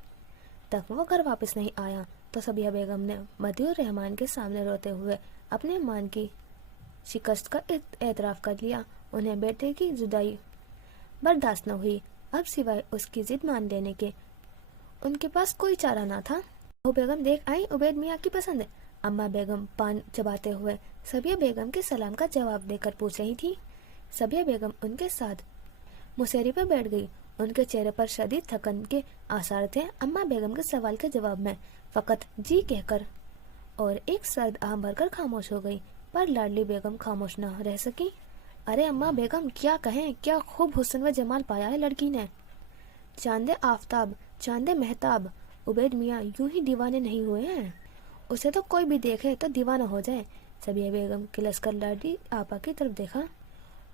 तक वो घर वापस नहीं आया तो सबिया बेगम ने मतीउर रहमान के सामने रोते हुए अपने मान की शिकस्त का एतराफ़ कर लिया। उन्हें बेटे की जुदाई बर्दाश्त न हुई। अब सिवाय उसकी जिद मान लेने के उनके पास कोई चारा ना था। वो बेगम देख आई उबैद मियाँ की पसंद। अम्मा बेगम पान चबाते हुए सबिया बेगम के सलाम का जवाब देकर पूछ रही थी। सबिया बेगम उनके साथ मुसेरी पर बैठ गई। उनके चेहरे पर शदीद थकन के आसार थे। अम्मा बेगम के सवाल के जवाब में फकत जी कहकर और एक सर्द आह भरकर खामोश हो गई, पर लाडली बेगम खामोश न रह सकी। अरे अम्मा बेगम क्या कहें, क्या खूब हुस्न व जमाल पाया है लड़की ने। चांदे आफताब, चांदे महताब, उबैद मियाँ यूं ही दीवाने नहीं हुए हैं। उसे तो कोई भी देखे तो दीवाना हो जाए। सबिया बेगम किलस कर लाडली आपा की तरफ देखा।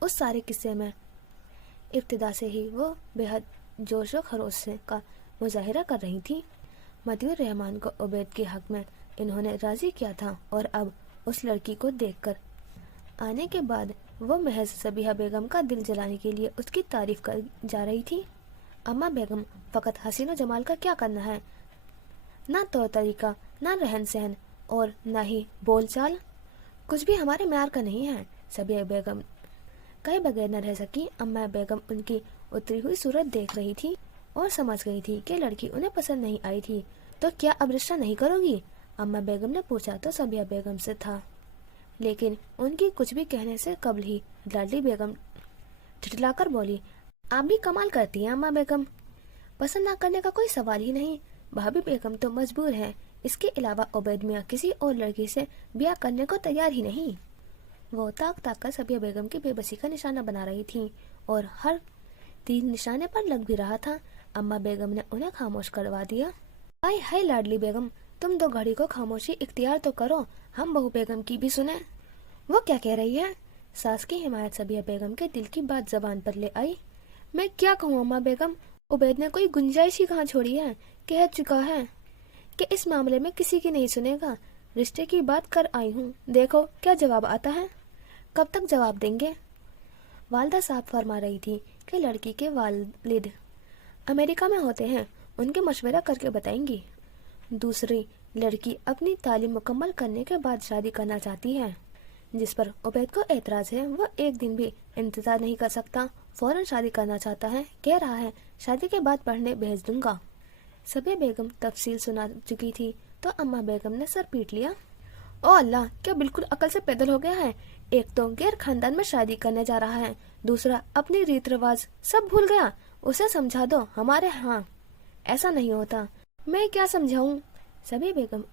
उस सारे किस्से में इब्तिदा से ही वो बेहद जोश व खरोश से का मुजाहिरा कर रही थी। मतीउर रहमान को उबैद के हक में इन्होंने राजी किया था और अब उस लड़की को देखकर आने के बाद वो महज सबिया बेगम का दिल जलाने के लिए उसकी तारीफ कर जा रही थी। अम्मा बेगम फकत हसीनो जमाल का क्या करना है, ना तौर तरीका, ना रहन सहन और ना ही बोल चाल, कुछ भी हमारे म्यार का नहीं है। सबिया बेगम कहे बगैर न रह सकी। अम्मा बेगम उनकी उतरी हुई सूरत देख रही थी और समझ गई थी कि लड़की उन्हें पसंद नहीं आई थी। तो क्या अब रिश्ता नहीं करोगी? अम्मा बेगम ने पूछा तो सबिया बेगम से था, लेकिन उनकी कुछ भी कहने से कबल ही लाडली बेगम ठिठलाकर बोली, आप भी कमाल करती हैं अम्मा बेगम, पसंद ना करने का कोई सवाल ही नहीं। भाभी बेगम तो मजबूर है। इसके अलावा उबैद मियाँ किसी और लड़की से ब्याह करने को तैयार ही नहीं। वो ताक ताक कर सबिया बेगम की बेबसी का निशाना बना रही थी और हर तीर निशाने पर लग भी रहा था। अम्मा बेगम ने उन्हें खामोश करवा दिया। आय हाय लाडली बेगम, तुम 2 घड़ी को खामोशी इख्तियार तो करो, हम बहू बेगम की भी सुने। वो क्या कह रही है? सास की हिमायत सबिया बेगम के दिल की बात जबान पर ले आई। मैं क्या कहूँ अम्मा बेगम, उबैद ने कोई गुंजाइश ही कहाँ छोड़ी है। कह चुका है कि इस मामले में किसी की नहीं सुनेगा। रिश्ते की बात कर आई हूँ, देखो क्या जवाब आता है। कब तक जवाब देंगे? वालदा साहब फरमा रही थी कि लड़की के वालिद अमेरिका में होते हैं, उनके मशवरा करके बताएंगी। दूसरी लड़की अपनी तालीम मुकम्मल करने के बाद शादी करना चाहती है, जिस पर उबैद को एतराज है। वह एक दिन भी इंतजार नहीं कर सकता, फौरन शादी करना चाहता है। कह रहा है शादी के बाद पढ़ने भेज दूंगा। सबिया बेगम तफसील सुना चुकी थी तो अम्मा बेगम ने सर पीट लिया। ओ अल्लाह, क्या बिल्कुल अकल से पैदल हो गया है? एक तो गैर खानदान में शादी करने जा रहा है, दूसरा अपनी रीत रिवाज सब भूल गया। उसे समझा दो, हमारे यहाँ ऐसा नहीं होता। मैं क्या समझाऊं? सबिया बेगम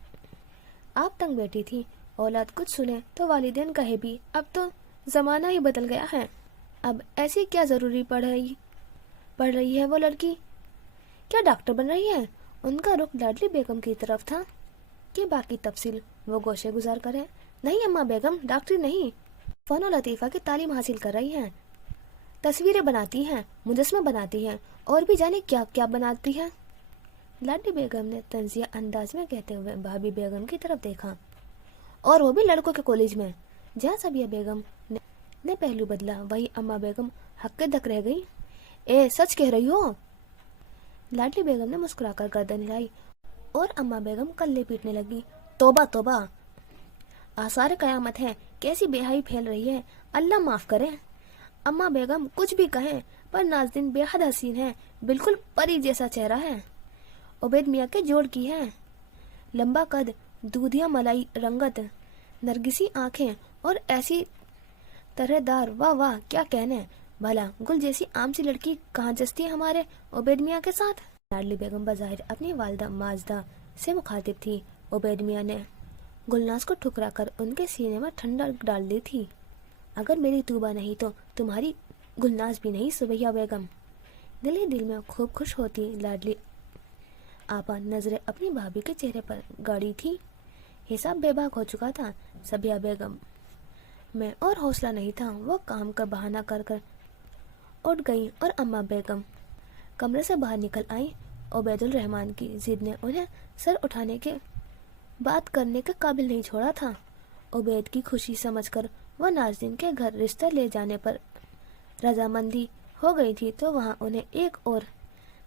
आप तंग बैठी थी। औलाद कुछ सुने तो वालिदैन कहे भी, अब तो जमाना ही बदल गया है। अब ऐसी क्या जरूरी पड़ रही है वो लड़की? क्या डॉक्टर बन रही है? उनका रुख लाडली बेगम की तरफ था कि बाकी तफसील वो गोशे गुजार करे। नहीं अम्मा बेगम, डॉक्टरी नहीं, फन और लतीफ़ा की तालीम हासिल कर रही हैं। तस्वीरें बनाती हैं, मुजस्मे बनाती हैं, और भी जाने क्या क्या बनाती है। लाडली बेगम ने तंजिया अंदाज में कहते हुए भाभी बेगम की तरफ देखा। और वो भी लड़कों के कॉलेज में। जहाँ सबिया बेगम ने पहलू बदला, वही अम्मा बेगम हक्के दक रह गई। ए, सच कह रही हो? लाडली बेगम ने मुस्कुराकर गर्दन हिलाई और अम्मा बेगम कल्ले पीटने लगी। तोबा तोबा, आसार कयामत है, कैसी बेहाई फैल रही है, अल्लाह माफ करे। अम्मा बेगम कुछ भी कहें, पर नाज़नीन बेहद हसीन है, बिल्कुल परी जैसा चेहरा है। उबैद मियाँ के जोड़ की है, लंबा कद, दूधिया मलाई रंगत, नरगिसी आंखें और ऐसी तरहदार, वाह वाह क्या कहने। भला गुल जैसी आम सी लड़की कहाँ जचती है हमारे उबैद मियाँ के साथ। लाडली बेगम बज़ाहिर अपनी वालदा माजदा से मुखातिब थी। उबैद मियाँ ने गुलनाज को ठुकरा कर उनके सीने में ठंडक डाल दी थी। अगर मेरी तूबा नहीं तो तुम्हारी गुलनाज भी नहीं सुबैया बेगम। दिल ही दिल में खूब खुश होती लाडली आपा नजरें अपनी भाभी के चेहरे पर गाड़ी थी। हिसाब बेबाक हो चुका था सबिया बेगम में, और हौसला नहीं था। वो काम का बहाना कर कर उठ गई और अम्मा बेगम कमरे से बाहर निकल आई। उबैदुल रहमान की जिद ने उन्हें सर उठाने के बात करने के काबिल नहीं छोड़ा था। उबैद की खुशी समझकर वह नाज़नीन के घर रिश्ता ले जाने पर रजामंदी हो गई थी, तो वहाँ उन्हें एक और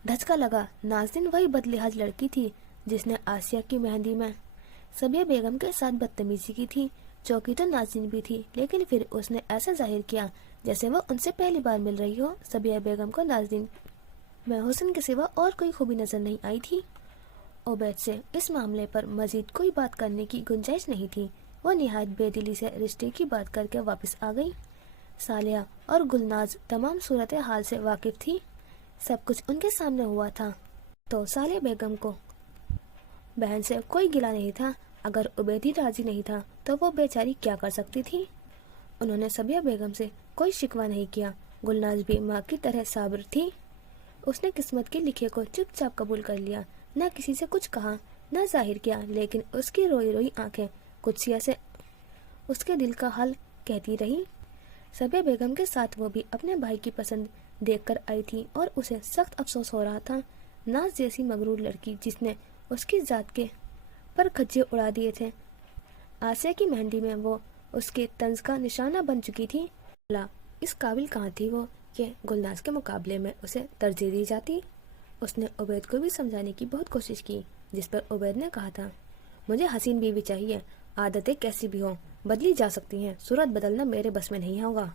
धचका लगा। नाज़नीन वही बदलिहाज लड़की थी जिसने आसिया की मेहंदी में सबिया बेगम के साथ बदतमीजी की थी। चौकी तो नाज़नीन भी थी, लेकिन फिर उसने ऐसा जाहिर किया जैसे वह उनसे पहली बार मिल रही हो। सबिया बेगम को नाज़नीन में हुस्न के सिवा और कोई खूबी नजर नहीं आई थी। उबैद से इस मामले पर मजीद कोई बात करने की गुंजाइश नहीं थी। वह निहायत बेदिली से रिश्ते की बात करके वापस आ गई। सालिया और गुलनाज तमाम सूरत हाल से वाकिफ थी, सब कुछ उनके सामने हुआ था। तो सालिया बेगम को बहन से कोई गिला नहीं था। अगर उबैद ही राजी नहीं था तो वो बेचारी क्या कर सकती थी। उन्होंने सबिया बेगम से कोई शिकवा नहीं किया। गुलनाज भी माँ की तरह साबिर थी। उसने किस्मत के लिखे को चुपचाप कबूल कर लिया, न किसी से कुछ कहा न जाहिर किया, लेकिन उसकी रोई रोई आंखें कुछ से उसके दिल का हाल कहती रही। सबिया बेगम के साथ वो भी अपने भाई की पसंद देखकर आई थी और उसे सख्त अफसोस हो रहा था। नाज जैसी मगरूर लड़की जिसने उसकी जात के पर खच्चे उड़ा दिए थे, आसिया की मेहंदी में वो उसके तंज का निशाना बन चुकी थी। इस काबिल कहाँ थी वो कि गुलनाज के मुकाबले में उसे तरजीह दी जाती। उसने उबैद को भी समझाने की बहुत कोशिश की, जिस पर उबैद ने कहा था, मुझे हसीन बीवी चाहिए, आदतें कैसी भी हो बदली जा सकती हैं, सूरत बदलना मेरे बस में नहीं होगा।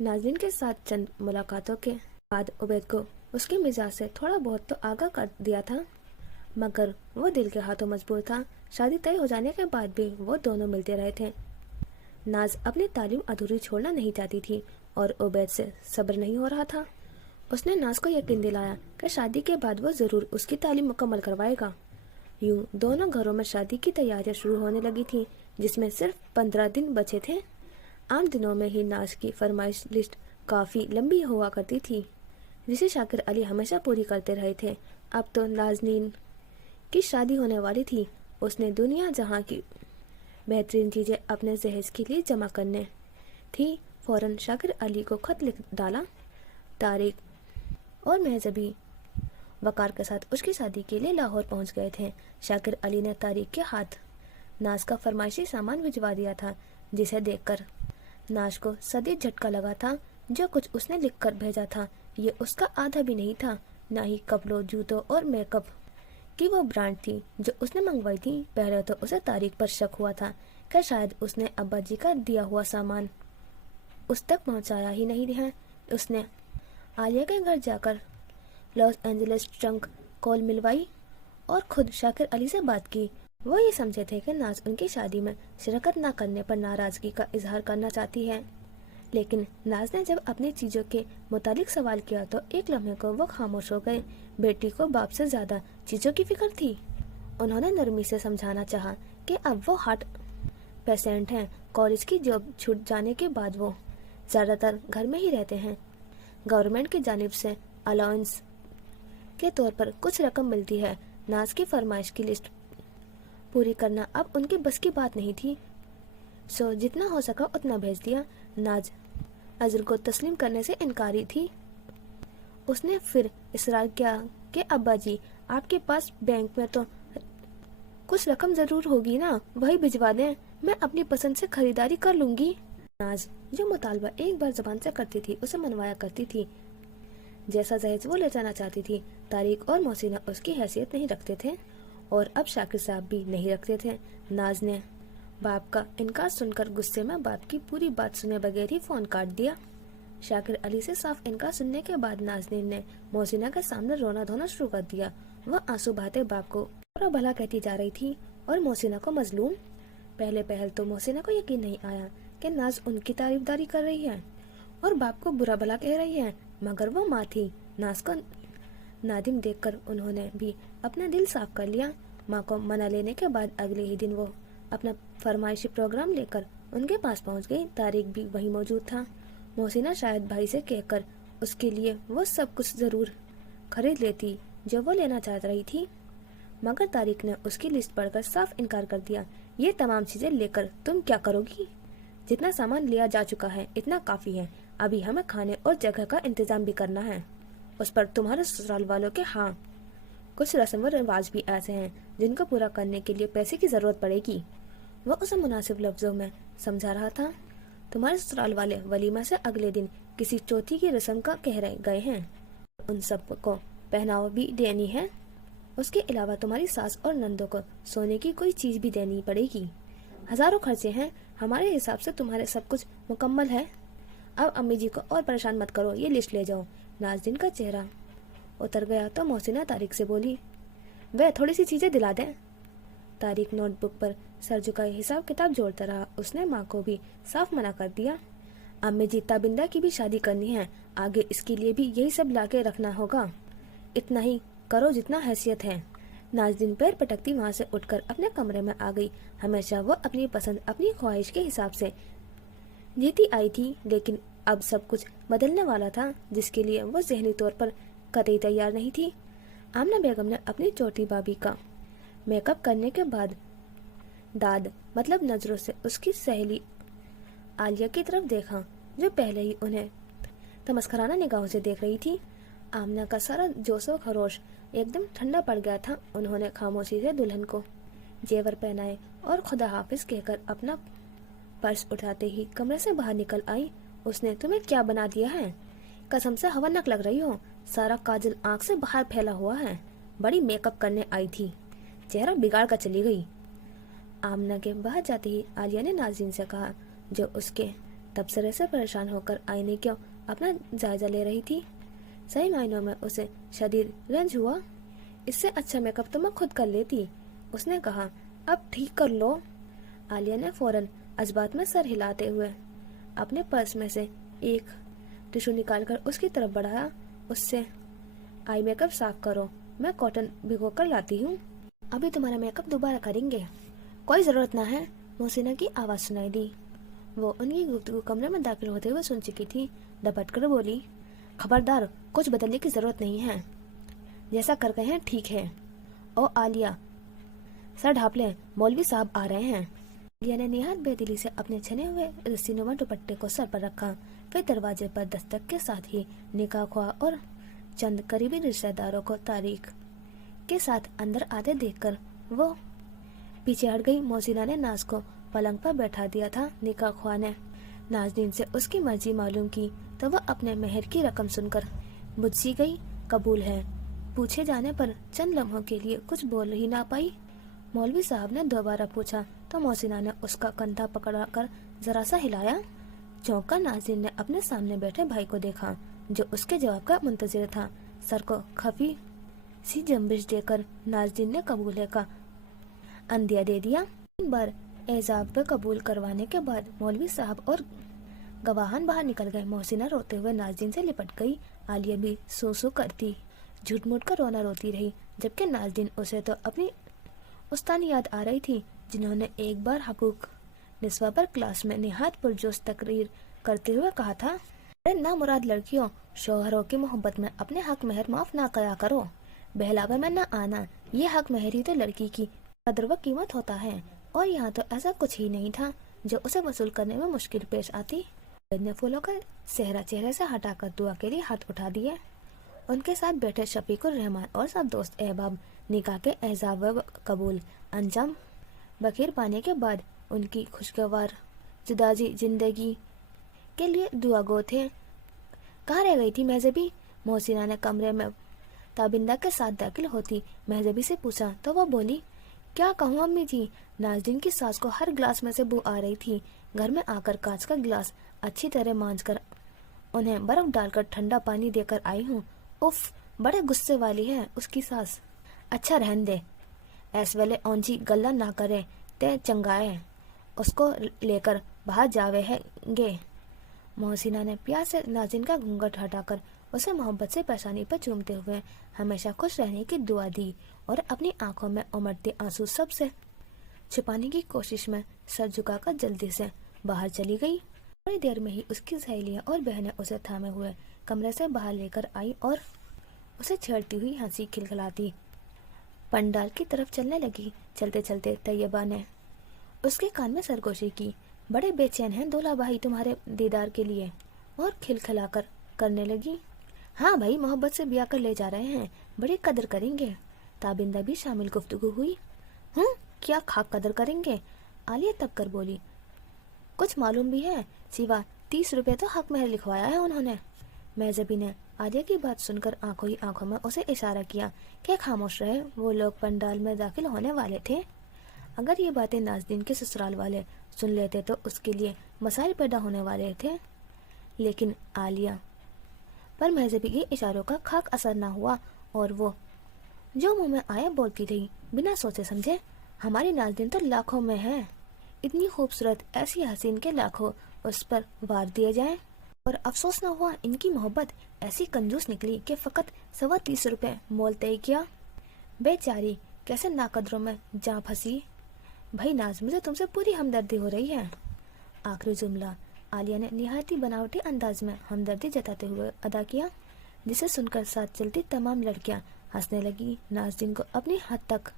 नाज़नीन के साथ चंद मुलाकातों के बाद उबैद को उसके मिजाज से थोड़ा बहुत तो आगाह कर दिया था, मगर वो दिल के हाथों मजबूर था। शादी तय हो जाने के बाद भी वो दोनों मिलते रहे थे। नाज अपनी तालीम अधूरी छोड़ना नहीं चाहती थी और उबैद से सब्र नहीं हो रहा था। उसने नाज को यकीन दिलाया कि शादी के बाद वो जरूर उसकी तालीम मुकम्मल करवाएगा। यूं दोनों घरों में शादी की तैयारियां शुरू होने लगी थी, जिसमें सिर्फ 15 दिन बचे थे। आम दिनों में ही नाज की फरमाइश लिस्ट काफी लंबी हुआ करती थी, जिसे शाकिर अली हमेशा पूरी करते रहे थे। अब तो नाज़नीन की शादी होने वाली थी। उसने दुनिया जहां की बेहतरीन चीजें अपने जहेज के लिए जमा करने थी फौरन शाकिर अली को खत लिख डाला। तारिक और महजबी वकार के साथ उसकी शादी के लिए लाहौर पहुंच गए थे। शाकिर अली ने तारिक के हाथ नाज का फरमाइशी सामान भिजवा दिया था, जिसे देखकर नाज को सदी झटका लगा था। जो कुछ उसने लिखकर भेजा था ये उसका आधा भी नहीं था, ना ही कपड़ों, जूतों और मेकअप की वो ब्रांड थी जो उसने मंगवाई थी। पहले तो उसे तारिक पर शक हुआ था कि शायद उसने अब्बा जी का दिया हुआ सामान उस तक पहुंचाया ही नहीं है। उसने आलिया के घर जाकर लॉस एंजलिस ट्रंक कॉल मिलवाई और खुद शाकिर अली से बात की। वो ये समझे थे कि नाज उनकी शादी में शिरकत न करने पर नाराजगी का इजहार करना चाहती है, लेकिन नाज ने जब अपनी चीजों के मुतालिक सवाल किया तो एक लम्हे को वो खामोश हो गए। बेटी को बाप से ज्यादा चीजों की फिक्र थी। उन्होंने नरमी से समझाना चाहा कि अब वो हार्ट पेशेंट हैं। कॉलेज की जॉब छूट जाने के बाद वो ज्यादातर घर में ही रहते हैं। गवर्नमेंट की जानिब से अलाउंस के तौर पर कुछ रकम मिलती है। नाज की फरमाइश की लिस्ट पूरी करना अब उनके बस की बात नहीं थी, सो जितना हो सका उतना भेज दिया। नाज अजर को तस्लीम करने से इनकारी थी। उसने फिर इसरार किया कि अब्बा जी, आपके पास बैंक में तो कुछ रकम जरूर होगी ना, वही भिजवा दें, मैं अपनी पसंद से खरीदारी कर लूंगी। नाज जो मुतालबा एक बार जबान से करती थी उसे मनवाया करती थी। जैसा जहेज वो ले जाना चाहती थी। तारिक और मोहसिना उसकी हैसियत नहीं रखते थे और अब शाकिर साहब भी नहीं रखते थे। नाज ने बाप का इनकार सुनकर गुस्से में बाप की पूरी बात सुने बगैर ही फोन काट दिया। शाकिर अली से साफ इनकार सुनने के बाद नाज़नीन ने मोहसिना के सामने रोना धोना शुरू कर दिया। वह आंसू बहाते बाप को बुरा भला कहती जा रही थी और मोहसिना को मजलूम। पहले पहल तो मोहसिना को यकीन नहीं आया कि नाज उनकी तारीफदारी कर रही है और बाप को बुरा भला कह रही है, मगर वो माँ थी। नाज को नादिम देखकर उन्होंने भी अपना दिल साफ कर लिया। माँ को मना लेने के बाद अगले ही दिन वो अपना फरमाइशी प्रोग्राम लेकर उनके पास पहुंच गई। तारिक भी वहीं मौजूद था। मोहसिना शायद भाई से कहकर उसके लिए वो सब कुछ जरूर खरीद लेती जो वो लेना चाह रही थी, मगर तारिक ने उसकी लिस्ट पढ़कर साफ इनकार कर दिया। ये तमाम चीजें लेकर तुम क्या करोगी? जितना सामान लिया जा चुका है इतना काफी है, अभी हमें खाने और जगह का इंतजाम भी करना है। उस पर तुम्हारे ससुराल वालों के हाँ कुछ रस्म व रिवाज भी ऐसे हैं जिनको पूरा करने के लिए पैसे की जरूरत पड़ेगी। वो उसे मुनासिब लफ्जों में समझा रहा था। तुम्हारे ससुराल वाले वलीमा से अगले दिन किसी चौथी की रस्म का कह रहे गए हैं, उन सब को पहनावा भी देनी है। उसके अलावा तुम्हारी सास और नंदों को सोने की कोई चीज भी देनी पड़ेगी। हजारों खर्चे हैं, हमारे हिसाब से तुम्हारे सब कुछ मुकम्मल है। अब अम्मी जी को और परेशान मत करो, ये लिस्ट ले जाओ। नाज़नीन का चेहरा उतर गया तो मोहसिना तारिक से बोली, वह थोड़ी सी चीजें दिला दें। तारिक नोटबुक पर सर झुकाए हिसाब किताब जोड़ता रहा। उसने माँ को भी साफ मना कर दिया। अम्मी जी ताबिंदा की भी शादी करनी है, आगे इसके लिए भी यही सब लाके रखना होगा। इतना ही करो जितना हैसियत है। नाज़नीन पैर पटकती वहाँ से उठकर अपने कमरे में आ गई। हमेशा वो अपनी पसंद अपनी ख्वाहिश के हिसाब से जीती आई थी, लेकिन अब सब कुछ बदलने वाला था जिसके लिए वो ज़हनी तौर पर कतई तैयार नहीं थी। आमना बेगम ने अपनी छोटी भाभी का मेकअप करने के बाद दाद मतलब नजरों से उसकी सहेली आलिया की तरफ देखा, जो पहले ही उन्हें तमस्कराना निगाहों से देख रही थी। आमना का सारा जोश व खरोश एकदम ठंडा पड़ गया था। उन्होंने खामोशी से दुल्हन को जेवर पहनाए और खुदा हाफिज कहकर अपना पर्स उठाते ही कमरे से बाहर निकल आई। उसने तुम्हें क्या बना दिया है? कसम से हवनक लग रही हो। सारा काजल आंख से बाहर फैला हुआ है। बड़ी मेकअप करने आई थी, चेहरा बिगाड़ कर चली गई। आमना के बाहर जाते ही आलिया ने नाज़नीन से कहा, जो उसके तबसरे से परेशान होकर आईने क्यों अपना जायजा ले रही थी। सही मायनों में उसे शदीद रंज हुआ। इससे अच्छा मेकअप तो मैं खुद कर लेती। उसने कहा, अब ठीक कर लो। आलिया ने फौरन अजबात में सर हिलाते हुए अपने पर्स में से एक टिश्यू निकालकर उसकी तरफ बढ़ाया। उससे आई मेकअप साफ करो, मैं कॉटन भिगो कर लाती हूँ। अभी तुम्हारा मेकअप दोबारा करेंगे, कोई जरूरत ना है। मोहसिना की आवाज सुनाई दी। वो उनकी गुफ्तगू कमरे में दाखिल होते हुए सुन चुकी थी। दबट कर बोली, खबरदार, कुछ बदलने की जरूरत नहीं है, जैसा कर गए हैं ठीक है। ओ आलिया, सर ढाप ले, मौलवी साहब आ रहे हैं। आलिया ने निहायत बेदिली से अपने छने हुए रस्सीनुमा दुपट्टे को सर पर रखा। फिर दरवाजे पर दस्तक के साथ ही निकाह ख्वाह और चंद करीबी रिश्तेदारों को तारीख के साथ अंदर आते देखकर वो पीछे हट गई। मोहसिना ने नाज को पलंग पर बैठा दिया था। निकाह ख्वाह ने नाज़नीन से उसकी मर्जी मालूम की तो वह अपने मेहर की रकम सुनकर मुझसी गई। कबूल है, पूछे जाने पर चंद लम्हों के लिए कुछ बोल ही ना पाई। मौलवी साहब ने दोबारा पूछा तो मोहसिना ने उसका कंधा पकड़ा कर जरा सा हिलाया। चौंक कर नाज़नीन ने अपने सामने बैठे भाई को देखा जो उसके जवाब का मुंतजिर था। सर को खफी सी जंबिश देकर नाज़नीन ने कबूल है का अंदिया दे दिया। 3 बार एजाब पे कबूल करवाने के बाद मौलवी साहब और गवाहान बाहर निकल गए। मोहसिना रोते हुए नाज़नीन से लिपट गई। आलिया भी सू करती झूठ मूठ कर रोना रोती रही, जबकि नाज़नीन उसे तो अपनी उस्तानी याद आ रही थी जिन्होंने एक बार हकूक निस्वा पर क्लास में निहायत पुरजोश तकरीर करते हुए कहा था, अरे ना मुराद लड़कियों, शौहरों की मोहब्बत में अपने हक महर माफ ना कया करो, बहलावे में न आना, ये हक महर ही तो लड़की की कदर व कीमत होता है। और यहाँ तो ऐसा कुछ ही नहीं था जो उसे वसूल करने में मुश्किल पेश आती। ने फूलों का सेहरा चेहरे से हटाकर दुआ के लिए हाथ उठा दिए। उनके साथ बैठे शफीकुर रहमान और सब दोस्त अहबाब निकाह के एजाब व कबूल अंजाम बखीर पाने के बाद उनकी खुशगवार जुदाजी जिंदगी के लिए दुआ गो थे। कहाँ रह गई थी महजबी? मोहसिना ने कमरे में ताबिंदा के साथ दाखिल होती महजबी से पूछा तो वह बोली, क्या कहूँ अम्मी जी, नाज़नीन की सास को हर गिलास में से बू आ रही थी। घर में आकर कांच का गिलास अच्छी तरह मांझ कर उन्हें बर्फ डालकर ठंडा पानी देकर आई हूँ। उफ, बड़े गुस्से वाली है उसकी सास। अच्छा रहन दे, ऐस वेले औंजी गल्ला ना करे ते चंगाए, उसको लेकर बाहर जावे हैंगे। मोहसिना ने प्यार से नाज़नीन का घूंघट हटाकर उसे मोहब्बत से पेशानी पर चूमते हुए हमेशा खुश रहने की दुआ दी और अपनी आंखों में उमड़ते आंसू सबसे छुपाने की कोशिश में सर झुकाकर जल्दी से बाहर चली गई। थोड़ी देर में ही उसकी सहेलियां और बहनें उसे थामे हुए कमरे से बाहर लेकर आई और उसे छेड़ती हुई हंसी खिलखिलाती पंडाल की तरफ चलने लगी। चलते चलते तैयबा ने उसके कान में सरगोशी की, बड़े बेचैन हैं दूल्हा भाई तुम्हारे दीदार के लिए, और खिलखिलाकर करने लगी, हाँ भाई मोहब्बत से ब्याह कर ले जा रहे हैं, बड़ी कदर करेंगे। ताबिंदा भी शामिल गुफ्तगू हुई। क्या खाक कदर करेंगे? आलिया तब कर बोली, कुछ मालूम भी है, सिवा 30 रुपए तो हक महर लिखवाया है उन्होंने। महजबी ने आलिया की बात सुनकर आंखों ही आंखों में उसे इशारा किया कि खामोश रहे। वो लोग पंडाल में दाखिल होने वाले थे। अगर ये बातें नाज़नीन के ससुराल वाले सुन लेते तो उसके लिए मसाइल पैदा होने वाले थे, लेकिन आलिया पर महजबी के इशारों का खाक असर ना हुआ और वो जो मुंह में आया बोलती रही बिना सोचे समझे। हमारी नाज़नीन तो लाखों में है, इतनी खूबसूरत ऐसी हसीन के लाखों उस पर वार दिए जाएं, और अफसोस न हुआ इनकी मोहब्बत ऐसी कंजूस निकली कि फकत 30 रुपए मोल तय किया। बेचारी कैसे नाकदरों में जा फंसी। भाई नाज, मुझे तुमसे पूरी हमदर्दी हो रही है। आखिरी जुमला आलिया ने निहायती बनावटी अंदाज में हमदर्दी जताते हुए अदा किया, जिसे सुनकर साथ चलती तमाम लड़कियां हंसने लगी। नाज़नीन को अपनी हद तक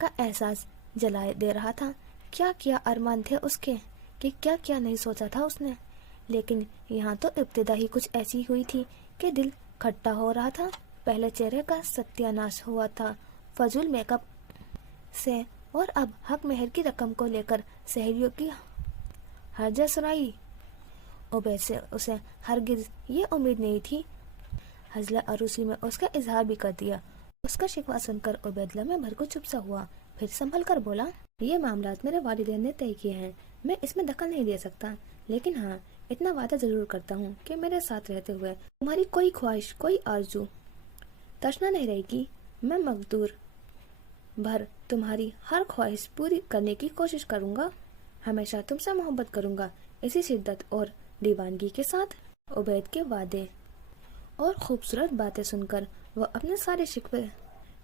का एहसास जलाए दे रहा था। क्या क्या अरमान थे उसके कि क्या क्या नहीं सोचा था उसने, लेकिन यहाँ तो इब्तिदा ही कुछ ऐसी हुई थी कि दिल खट्टा हो रहा था। पहले चेहरे का सत्यानाश हुआ था फजूल मेकअप से, और अब हक मेहर की रकम को लेकर सहेलियों की हर्जा सुनाई। उबैद से उसे हरगिज ये उम्मीद नहीं थी। हजला अरूसी में उसका इजहार भी कर दिया। उसका शिकवा सुनकर उबैद लम्हे भर को चुप सा हुआ, फिर संभल कर बोला, ये मामलात मेरे वालिदैन ने तय किए हैं, मैं इसमें दखल नहीं दे सकता, लेकिन हाँ इतना वादा जरूर करता हूँ कि मेरे साथ रहते हुए तुम्हारी कोई ख्वाहिश, कोई आरजू तशना नहीं रहेगी। मैं मकदूर भर तुम्हारी हर ख्वाहिश पूरी करने की कोशिश करूँगा। हमेशा तुमसे मोहब्बत करूँगा, इसी शिद्दत और दीवानगी के साथ। उबैद के वादे और खूबसूरत बातें सुनकर वह अपने सारे शिकवे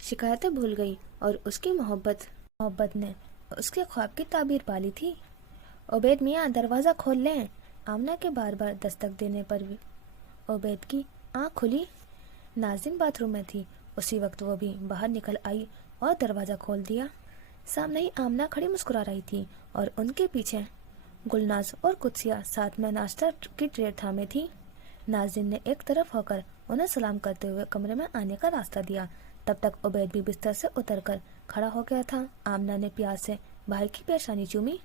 शिकायतें भूल गई और उसकी मोहब्बत ने उसके ख्वाब की ताबीर पाली थी। उबैद मियाँ, दरवाज़ा खोल लें। आमना के बार बार दस्तक देने पर भी उबैद की आँख खुली। नाज़नीन बाथरूम में थी। उसी वक्त वो भी बाहर निकल आई और दरवाज़ा खोल दिया। सामने ही आमना खड़ी मुस्कुरा रही थी और उनके पीछे गुलनाज और कुत्सिया साथ में नाश्ता की ट्रे थामे थी। नाज़रीन ने एक तरफ होकर उन्हें सलाम करते हुए कमरे में आने का रास्ता दिया। तब तक उबैद भी बिस्तर से उतरकर खड़ा हो गया था। आमना ने प्यार से भाई की पेशानी चूमी।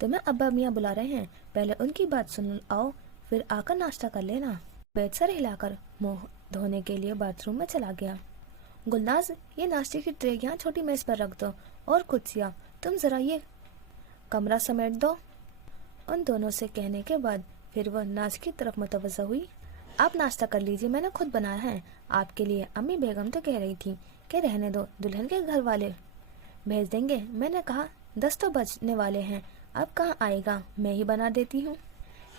तुम्हें अब्बा मियाँ बुला रहे हैं, पहले उनकी बात सुन आओ, फिर आकर नाश्ता कर लेना। उबैद सर हिलाकर मुंह धोने के लिए बाथरूम में चला गया। गुलनाज, ये नाश्ते की ट्रे यहाँ छोटी मेज पर रख दो, और कुत्सिया तुम जरा ये कमरा समेट दो। उन दोनों से कहने के बाद फिर वह नाज की तरफ मुतवज्जा हुई। आप नाश्ता कर लीजिए, मैंने खुद बनाया है आपके लिए। अम्मी बेगम तो कह रही थी कि रहने दो, दुल्हन के घर वाले भेज देंगे। मैंने कहा 10 तो बजने वाले हैं, अब कहाँ आएगा, मैं ही बना देती हूँ।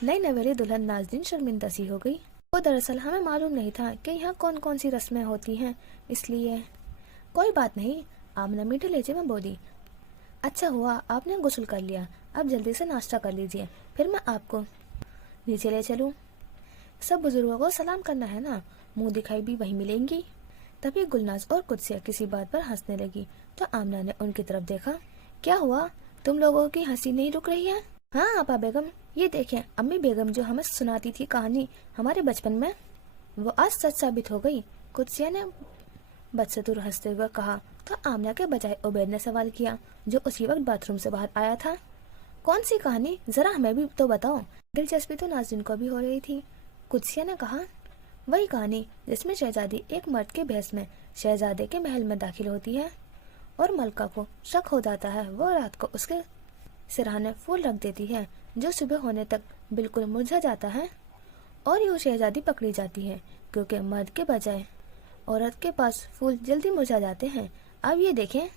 नई नवेली दुल्हन नाज़रीन शर्मिंदा सी हो गई। वो दरअसल हमें मालूम नहीं था कि यहाँ कौन कौन सी रस्में होती हैं, इसलिए। कोई बात नहीं, आमना मीठे लहजे में बोली। अच्छा हुआ आपने गुस्ल कर लिया, अब जल्दी से नाश्ता कर लीजिए, फिर मैं आपको नीचे ले चलूँ। सब बुजुर्गों को सलाम करना है ना, मुंह दिखाई भी वही मिलेंगी। तभी गुलनाज और कुत्सिया किसी बात पर हंसने लगी तो आमना ने उनकी तरफ देखा। क्या हुआ, तुम लोगों की हंसी नहीं रुक रही है? हाँ आपा बेगम, ये देखें, अम्मी बेगम जो हमें सुनाती थी कहानी हमारे बचपन में, वो आज सच साबित हो गई। कुत्सिया ने बदसतूर हंसते हुए कहा तो आमना के बजाय उबैद ने सवाल किया, जो उसी वक्त बाथरूम से बाहर आया था। कौन सी कहानी, जरा हमें भी तो बताओ। दिलचस्पी तो नाज़रीन को भी हो रही थी। कुत्सिया ने कहा, वही कहानी जिसमें शहजादी एक मर्द के भेष में शहजादे के महल में दाखिल होती है और मलका को शक हो जाता है। वो रात को उसके सिरहाने फूल रख देती है, जो सुबह होने तक बिल्कुल मुरझा जाता है, और यूँ शहजादी पकड़ी जाती है, क्योंकि मर्द के बजाय औरत के पास फूल जल्दी मुरझा जाते हैं। अब ये देखें,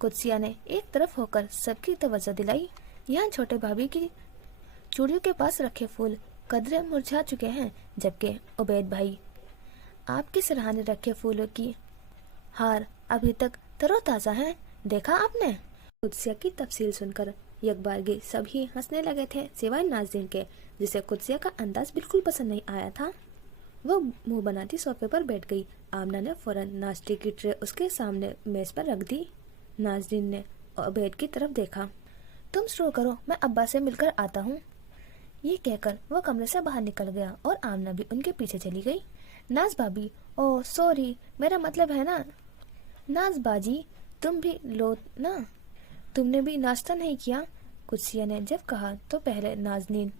कुत्सिया ने एक तरफ होकर सबकी तवज्जो दिलाई। यहाँ छोटे भाभी की चूड़ियों के पास रखे फूल कदरे मुरझा चुके हैं, जबकि उबैद भाई आपके सिरहाने रखे फूलों की हार अभी तक तरोताजा हैं। देखा आपने? कुत्सिया की तफसील सुनकर यकबारगी सभी हंसने लगे थे, सिवाय नाज़रीन के, जिसे कुत्सिया का अंदाज बिल्कुल पसंद नहीं आया था। वो मुंह बनाती सोफे पर बैठ गई। आमना ने फौरन नाश्ते की ट्रे उसके सामने मेज पर रख दी। नाज़रीन ने उबैद की तरफ देखा। तुम शुरू करो, मैं अब्बा से मिलकर आता हूँ। ये कहकर वो कमरे से बाहर निकल गया और आमना भी उनके पीछे चली गई। नाज भाभी, ओह सॉरी, मेरा मतलब है ना। नाज बाजी, तुम भी लो ना, तुमने भी नाश्ता नहीं किया? कुत्सिया ने जब कहा तो पहले नाज़नीन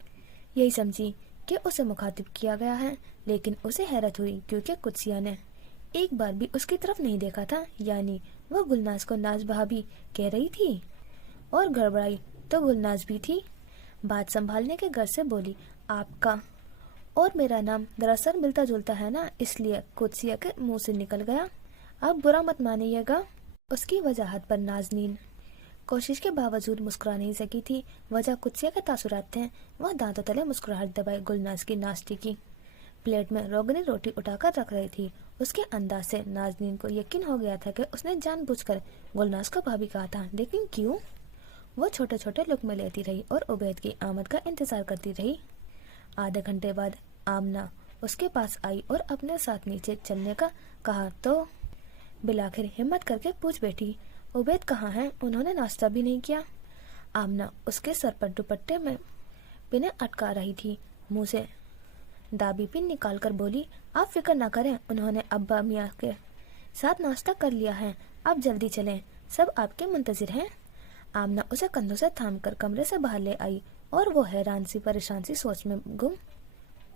यही समझी कि उसे मुखातिब किया गया है, लेकिन उसे हैरत हुई क्योंकि कुत्सिया ने एक बार भी उसकी तरफ नहीं देखा था। यानी वो गुलनाज को नाज भाभी कह रही थी, और गड़बड़ाई तो गुलनाज भी थी। बात संभालने के घर से बोली, आपका और मेरा नाम दरअसल मिलता जुलता है ना, इसलिए कुत्सिया के मुंह से निकल गया। अब बुरा मत मानिएगा। उसकी वजाहत पर नाज़नीन कोशिश के बावजूद मुस्कुरा नहीं सकी थी। वजह कुत्सिया के तासुरात थे। वह दांतों तले मुस्कुराहट दबाए गुलनाज की नाश्ते की प्लेट में रोगनी रोटी उठाकर रख रही थी। उसके अंदाज से नाज़नीन को यकीन हो गया था कि उसने जानबूझकर गुलनाज को भाभी कहा था, लेकिन क्यों? वो छोटे छोटे लुक़्मे लेती रही और उबैद की आमद का इंतजार करती रही। आधे घंटे बाद आमना उसके पास आई और अपने साथ नीचे चलने का कहा तो बिलाखिर हिम्मत करके पूछ बैठी, उबैद कहाँ हैं? उन्होंने नाश्ता भी नहीं किया। आमना उसके सर पर दुपट्टे में पिने अटका रही थी। मुंह से दाबी पिन निकाल कर बोली, आप फिक्र न करें, उन्होंने अब्बा मियाँ के साथ नाश्ता कर लिया है, अब जल्दी चलें, सब आपके मुंतजिर हैं। आमना उसे कंधों से थाम कर कमरे से बाहर ले आई और वो हैरान सी परेशान सी सोच में गुम।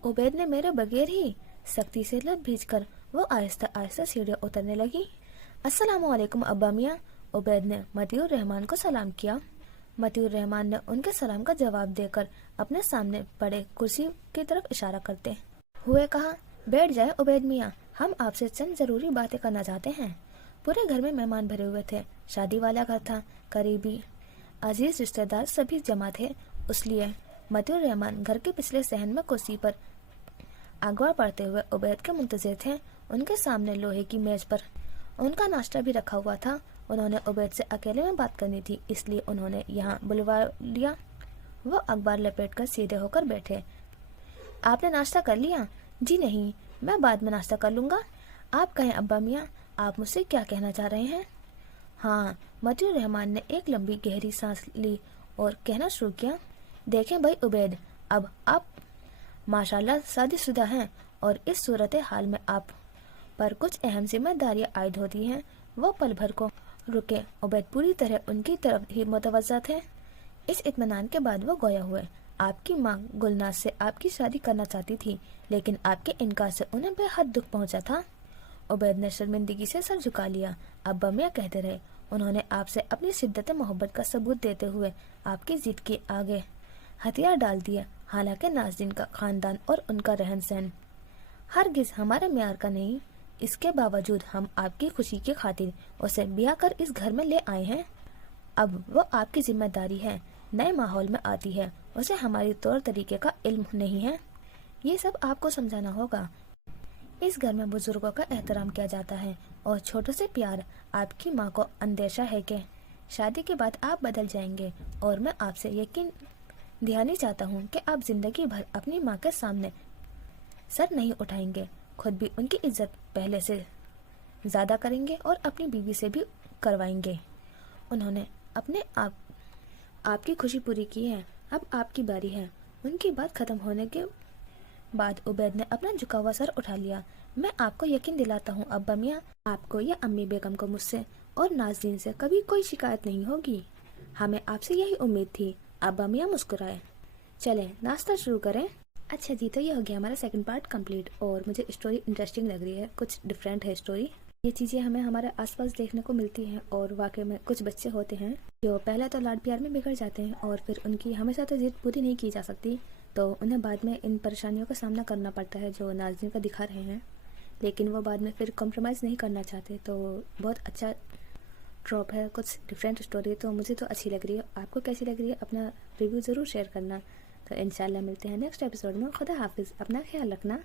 उबैद ने मेरे बगैर ही? सख्ती से लब भीज कर वो आहिस्ता आहिस्ता सीढ़ियाँ उतरने लगी। अस्सलामु अलैकुम अब्बा मियाँ। उबैद ने मतीउर रहमान को सलाम किया। मतीउर रहमान ने उनके सलाम का जवाब देकर अपने सामने पड़े कुर्सी की तरफ इशारा करते हुए कहा, बैठ जाए उबैद मियाँ, हम आपसे चंद जरूरी बातें करना चाहते हैं। पूरे घर में मेहमान भरे हुए थे। शादी वाला घर था, करीबी अजीज रिश्तेदार सभी जमा थे, इसलिए मतीउर रहमान घर के पिछले सहन में कुर्सी पर अगवा पड़ते हुए उबैद के मुंतजिर थे। उनके सामने लोहे की मेज पर उनका नाश्ता भी रखा हुआ था। उन्होंने उबैद से अकेले में बात करनी थी, इसलिए उन्होंने यहाँ बुलवा लिया। वो अखबार लपेट कर सीधे होकर बैठे। आपने नाश्ता कर लिया? जी नहीं, मैं बाद में नाश्ता कर लूँगा। आप कहें अब्बा मियाँ, आप मुझसे क्या कहना चाह रहे हैं? ہاں، مطیع الرحمان نے ایک لمبی گہری سانس لی اور کہنا شروع کیا، دیکھیں بھائی عبید، اب آپ ماشاءاللہ شادی شدہ ہیں اور اس صورتحال میں آپ پر کچھ اہم ذمہ داریاں عائد ہوتی ہیں۔ وہ پل بھر کو رکے، عبید پوری طرح ان کی طرف ہی متوجہ تھے۔ اس اطمینان کے بعد وہ گویا ہوئے، آپ کی ماں گلناز سے آپ کی شادی کرنا چاہتی تھی، لیکن آپ کے انکار سے انہیں بے حد دکھ پہنچا تھا۔ عبید نے شرمندگی سے سر جھکا لیا۔ ابا میاں کہتے رہے، انہوں نے آپ سے اپنی شدت محبت کا ثبوت دیتے ہوئے آپ کی ضد کے آگے ہتھیار ڈال دیا، حالانکہ نازنین کا خاندان اور ان کا رہن سہن ہرگز ہمارے معیار کا نہیں۔ اس کے باوجود ہم آپ کی خوشی کی خاطر اسے بیاہ کر اس گھر میں لے آئے ہیں۔ اب وہ آپ کی ذمہ داری ہے، نئے ماحول میں آتی ہے، اسے ہماری طور طریقے کا علم نہیں ہے۔ یہ سب آپ کو سمجھانا ہوگا۔ اس گھر میں بزرگوں کا احترام کیا جاتا ہے اور چھوٹوں سے پیار۔ آپ کی ماں کو اندیشہ ہے کہ شادی کے بعد آپ بدل جائیں گے، اور میں آپ سے یقین دہانی چاہتا ہوں کہ آپ زندگی بھر اپنی ماں کے سامنے سر نہیں اٹھائیں گے، خود بھی ان کی عزت پہلے سے زیادہ کریں گے اور اپنی بیوی سے بھی کروائیں گے۔ انہوں نے اپنے آپ کی خوشی پوری کی ہے، اب آپ کی باری ہے۔ ان کی بات ختم ہونے کے بعد عبید نے اپنا جھکا ہوا سر اٹھا لیا۔ میں آپ کو یقین دلاتا ہوں ابا میاں، آپ کو یا امی بیگم کو مجھ سے اور نازنین سے کبھی کوئی شکایت نہیں ہوگی۔ ہمیں آپ سے یہی امید تھی۔ ابا میاں مسکرائے۔ چلیں ناشتہ شروع کریں۔ اچھا جی، تو یہ ہو گیا ہمارا سیکنڈ پارٹ کمپلیٹ، اور مجھے اسٹوری انٹرسٹنگ لگ رہی ہے، کچھ ڈفرینٹ ہے اسٹوری۔ یہ چیزیں ہمیں ہمارے آس پاس دیکھنے کو ملتی ہیں، اور واقعی میں کچھ بچے ہوتے ہیں جو پہلے تو لاڈ پیار میں بگڑ جاتے ہیں، اور پھر ان کی ہمیشہ تو ضد پوری نہیں کی جا سکتی، تو انہیں بعد میں ان پریشانیوں کا سامنا کرنا پڑتا ہے جو ناظرین کا دکھا رہے ہیں، لیکن وہ بعد میں پھر کمپرومائز نہیں کرنا چاہتے۔ تو بہت اچھا ڈراپ ہے، کچھ ڈفرینٹ اسٹوری، تو مجھے تو اچھی لگ رہی ہے۔ آپ کو کیسی لگ رہی ہے اپنا ریویو ضرور شیئر کرنا۔ تو انشاءاللہ ملتے ہیں نیکسٹ ایپیسوڈ میں۔ خدا حافظ، اپنا خیال رکھنا۔